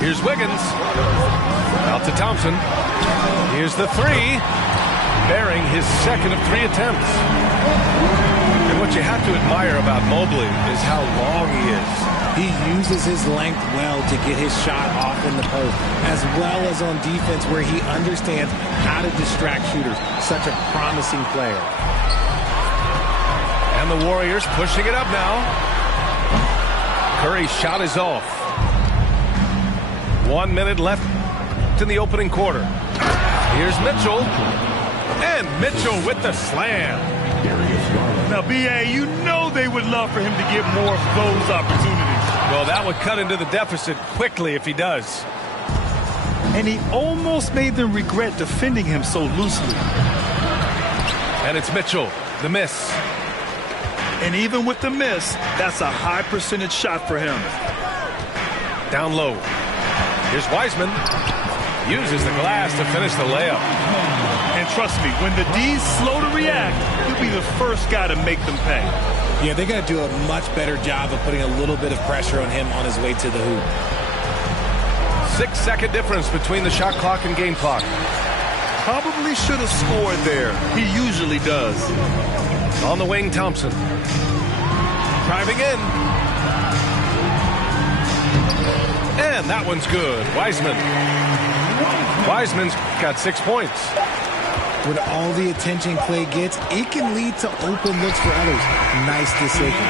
Here's Wiggins. Out to Thompson. Here's the three. Bearing his second of 3 attempts. And what you have to admire about Mobley is how long he is. He uses his length well to get his shot off in the post, as well as on defense where he understands how to distract shooters. Such a promising player. And the Warriors pushing it up now. Curry's shot is off. 1 minute left in the opening quarter. Here's Mitchell. And Mitchell with the slam. Now, B.A., you know they would love for him to get more of those opportunities. Well, that would cut into the deficit quickly if he does. And he almost made them regret defending him so loosely. And it's Mitchell, the miss. And even with the miss, that's a high percentage shot for him. Down low. Here's Wiseman. Uses the glass to finish the layup. And trust me, when the D's slow to react, he'll be the first guy to make them pay. Yeah, they got to do a much better job of putting a little bit of pressure on him on his way to the hoop. 6-second difference between the shot clock and game clock. Probably should have scored there. He usually does. On the wing, Thompson. Driving in. And that one's good. Wiseman's got 6 points. With all the attention Clay gets, it can lead to open looks for others. Nice decision.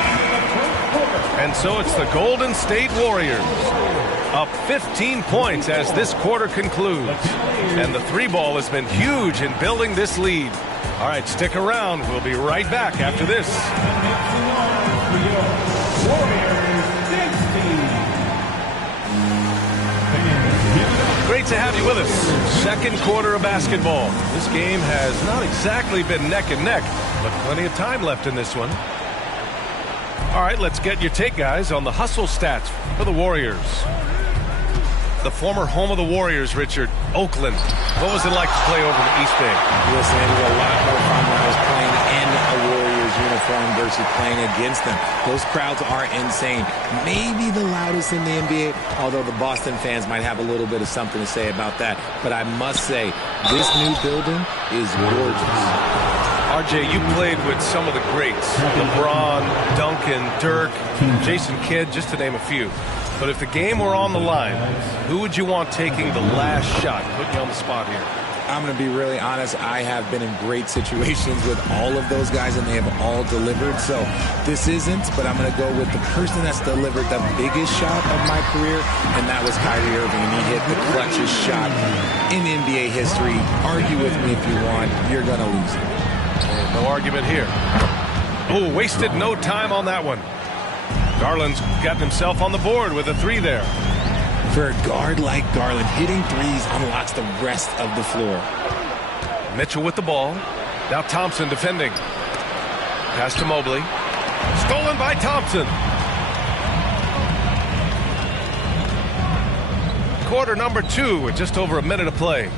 And so it's the Golden State Warriors up 15 points as this quarter concludes. And the three ball has been huge in building this lead. All right, stick around. We'll be right back after this. Great to have you with us. Second quarter of basketball. This game has not exactly been neck and neck, but plenty of time left in this one. All right, let's get your take, guys, on the hustle stats for the Warriors. The former home of the Warriors, Richard, Oakland. What was it like to play over in the East Bay? Listen, it was a lot more fun when I was playing in a Warriors uniform versus playing against them. Those crowds are insane. Maybe the loudest in the NBA, although the Boston fans might have a little bit of something to say about that. But I must say, this new building is gorgeous. RJ, you played with some of the greats. LeBron, Duncan, Dirk, Jason Kidd, just to name a few. But if the game were on the line, who would you want taking the last shot? Put you on the spot here. I'm going to be really honest. I have been in great situations with all of those guys, and they have all delivered. So this isn't, but I'm going to go with the person that's delivered the biggest shot of my career, and that was Kyrie Irving. And he hit the clutchest shot in NBA history. Argue with me if you want. You're going to lose it. No argument here. Oh, wasted no time on that one. Garland's got himself on the board with a three there. For a guard like Garland, hitting threes unlocks the rest of the floor. Mitchell with the ball. Now Thompson defending. Pass to Mobley. Stolen by Thompson. Quarter number 2 with just over a minute to play.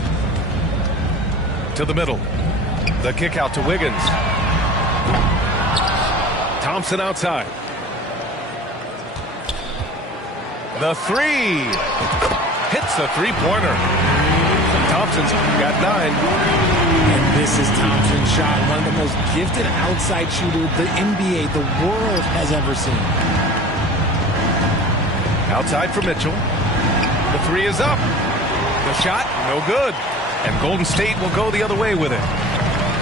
To the middle. The kick out to Wiggins. Thompson outside. The three. Hits a three-pointer. Thompson's got 9. And this is Thompson's shot. One of the most gifted outside shooters the NBA, the world has ever seen. Outside for Mitchell. The three is up. The shot, no good. And Golden State will go the other way with it.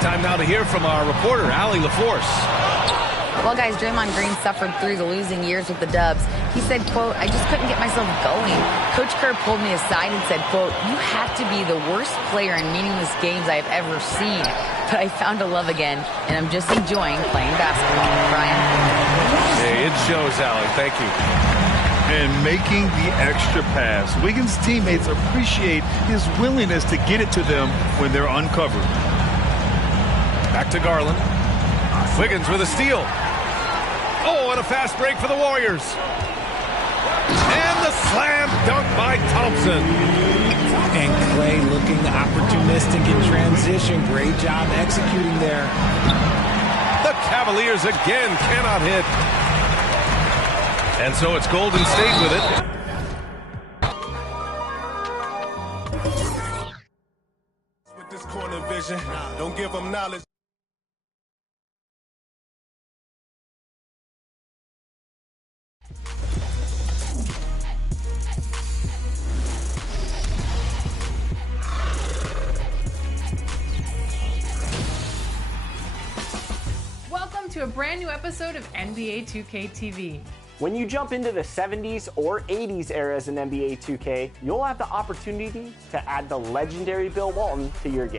Time now to hear from our reporter, Allie LaForce. Well, guys, Draymond Green suffered through the losing years with the Dubs. He said, quote, I just couldn't get myself going. Coach Kerr pulled me aside and said, quote, you have to be the worst player in meaningless games I've ever seen. But I found a love again, and I'm just enjoying playing basketball. Brian? Hey, it shows, Allie. Thank you. And making the extra pass. Wiggins' teammates appreciate his willingness to get it to them when they're uncovered. Back to Garland. Wiggins with a steal. Oh, and a fast break for the Warriors. And the slam dunk by Thompson. And Clay looking opportunistic in transition. Great job executing there. The Cavaliers again cannot hit. And so it's Golden State with it. With this corner vision, don't give them knowledge. Welcome to a brand new episode of NBA 2K TV. When you jump into the 70s or 80s eras in NBA 2K, you'll have the opportunity to add the legendary Bill Walton to your game.